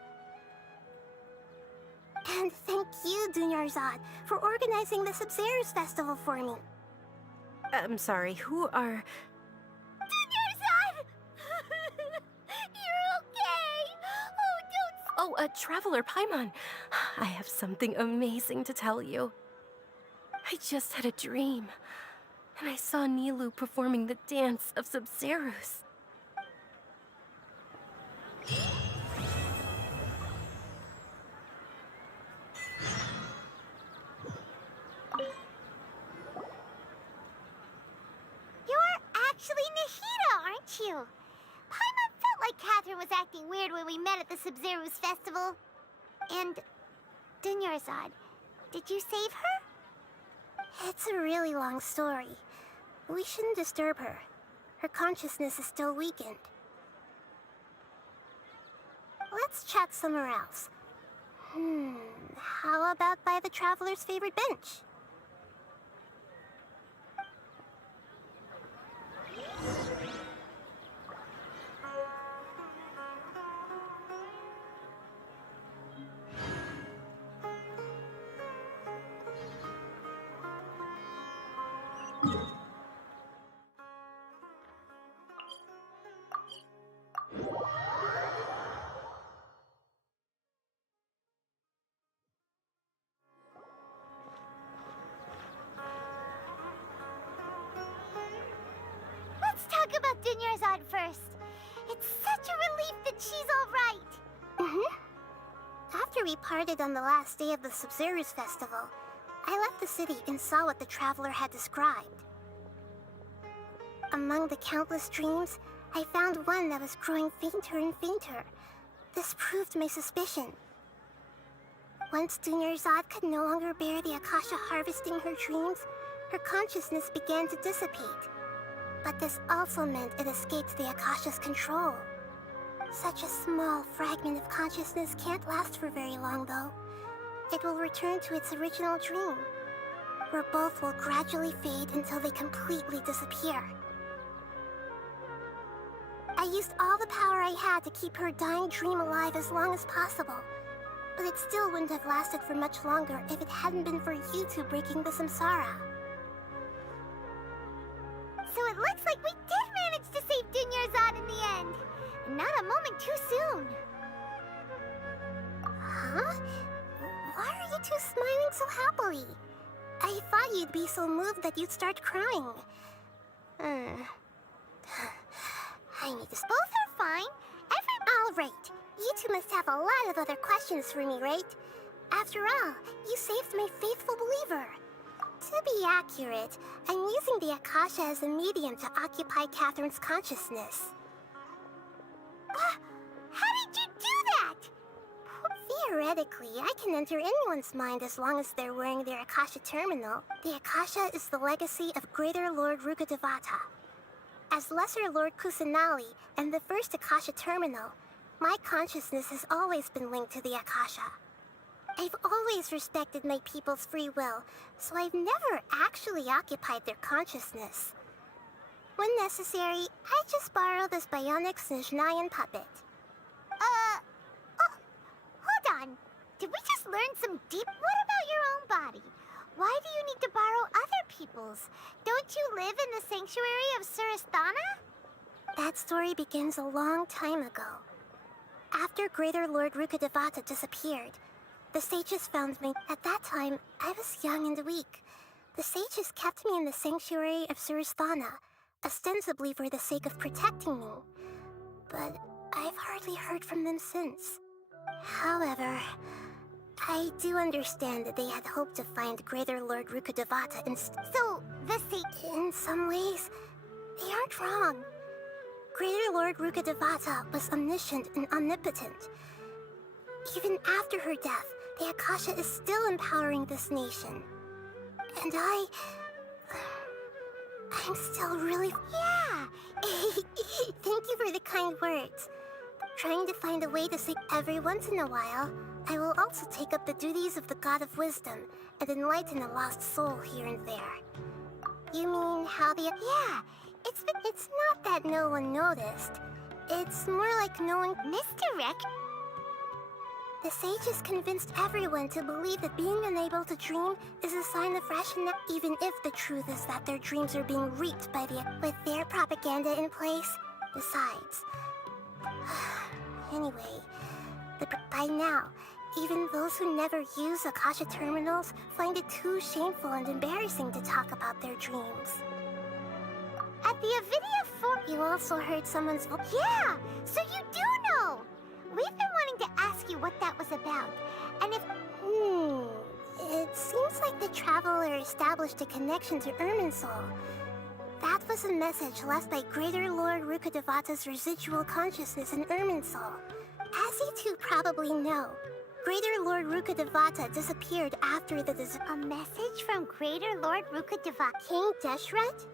And thank you, Dunyarzad, for organizing the Sub-Zero's festival for me. I'm sorry, who are... Dunyarzad! You're okay! Oh, don't... Traveler Paimon. I have something amazing to tell you. I just had a dream, and I saw Nilou performing the dance of Sub-Zeros. Actually Nahida, aren't you? Paimon felt like Catherine was acting weird when we met at the Sub-Zero's festival. And Dunyarzad, did you save her? It's a really long story. We shouldn't disturb her. Her consciousness is still weakened. Let's chat somewhere else. How about by the Traveler's favorite bench? Let's talk about Dunyarzad first. It's such a relief that she's all right. After we parted on the last day of the Sub-Zero's festival, I left the city and saw what the Traveler had described. Among the countless dreams, I found one that was growing fainter and fainter. This proved my suspicion. Once Dunyarzad could no longer bear the Akasha harvesting her dreams, her consciousness began to dissipate. But this also meant it escaped the Akasha's control. Such a small fragment of consciousness can't last for very long, though. It will return to its original dream, where both will gradually fade until they completely disappear. I used all the power I had to keep her dying dream alive as long as possible, but it still wouldn't have lasted for much longer if it hadn't been for you two breaking the samsara. So it looks like we did manage to save Dunyarzad in the end. And not a moment too soon. Huh? Why are you two smiling so happily? I thought you'd be so moved that you'd start crying. I need to... Both are fine. All right. You two must have a lot of other questions for me, right? After all, you saved my faithful believer. To be accurate, I'm using the Akasha as a medium to occupy Catherine's consciousness. How did you do that? Theoretically, I can enter anyone's mind as long as they're wearing their Akasha terminal. The Akasha is the legacy of Greater Lord Rukkhadevata. As Lesser Lord Kusanali and the first Akasha terminal, my consciousness has always been linked to the Akasha. I've always respected my people's free will, so I've never actually occupied their consciousness. When necessary, I just borrow this bionic Snezhnayan puppet. Hold on. Did we just learn some deep... What about your own body? peoples. Don't you live in the sanctuary of Surasthana? That story begins a long time ago. After Greater Lord Rukkhadevata disappeared, the sages found me. At that time, I was young and weak. The sages kept me in the sanctuary of Surasthana, ostensibly for the sake of protecting me. But I've hardly heard from them since. However, I do understand that they had hoped to find Greater Lord Rukkhadevata So, in some ways, they aren't wrong. Greater Lord Rukkhadevata was omniscient and omnipotent. Even after her death, the Akasha is still empowering this nation. And I'm still really... Yeah! Thank you for the kind words. Trying to find a way to say every once in a while, I will also take up the duties of the God of Wisdom and enlighten a lost soul here and there. You mean how the... Yeah, It's not that no one noticed. It's more like no one... Misdirect? The sages convinced everyone to believe that being unable to dream is a sign of rationality, even if the truth is that their dreams are being reaped by with their propaganda in place. Besides... Anyway, by now, even those who never use Akasha terminals find it too shameful and embarrassing to talk about their dreams. At the Avidia Forum, you also heard someone's voice. Yeah, so you do know. We've been wanting to ask you what that was about, and if... It seems like the traveler established a connection to Irminsul. That was a message left by Greater Lord Rukkhadevata's residual consciousness in Irminsul. As you two probably know, Greater Lord Rukkhadevata disappeared after the A message from Greater Lord Rukkhadevata? King Deshret?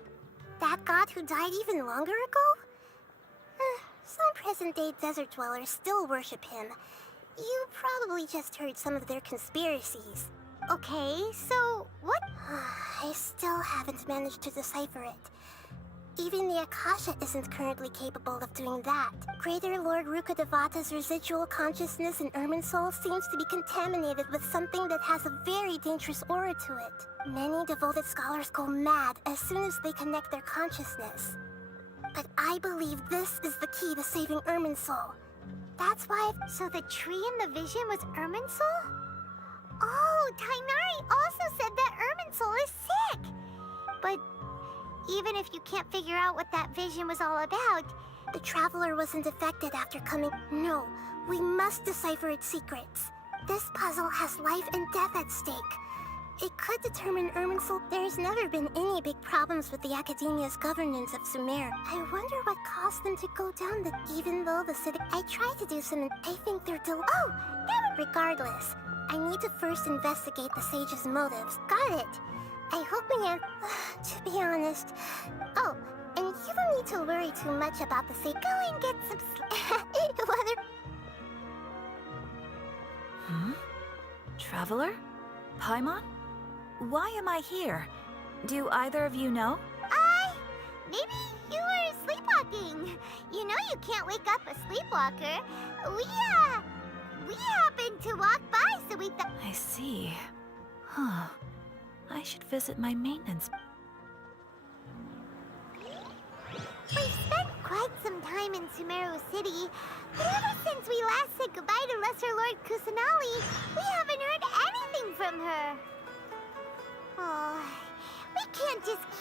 That god who died even longer ago? Some present-day desert dwellers still worship him. You probably just heard some of their conspiracies. Okay, so what? I still haven't managed to decipher it. Even the Akasha isn't currently capable of doing that. Greater Lord Rukkhadevata's residual consciousness in Irminsul seems to be contaminated with something that has a very dangerous aura to it. Many devoted scholars go mad as soon as they connect their consciousness. But I believe this is the key to saving Irminsul. That's why So the tree in the vision was Irminsul? Oh, Tainari also said that Irminsul is sick! But even if you can't figure out what that vision was all about... The traveler wasn't affected after coming... No, we must decipher its secrets. This puzzle has life and death at stake. It could determine Irminsul. There's never been any big problems with the Academia's governance of Sumer. I wonder what caused them to go down the... Even though the city... I tried to do some... I think they're Oh, regardless, I need to first investigate the sage's motives. Got it. I hope my to be honest... Oh, and you don't need to worry too much about the sage. Go and get some Traveler? Paimon? Why am I here? Do either of you know? Maybe you were sleepwalking. You know you can't wake up a sleepwalker. We happened to walk by, so we thought... I see. Huh. I should visit my maintenance. We've spent quite some time in Sumeru City, but ever since we last said goodbye to Lesser Lord Kusanali, we haven't heard anything from her. Oh, we can't just keep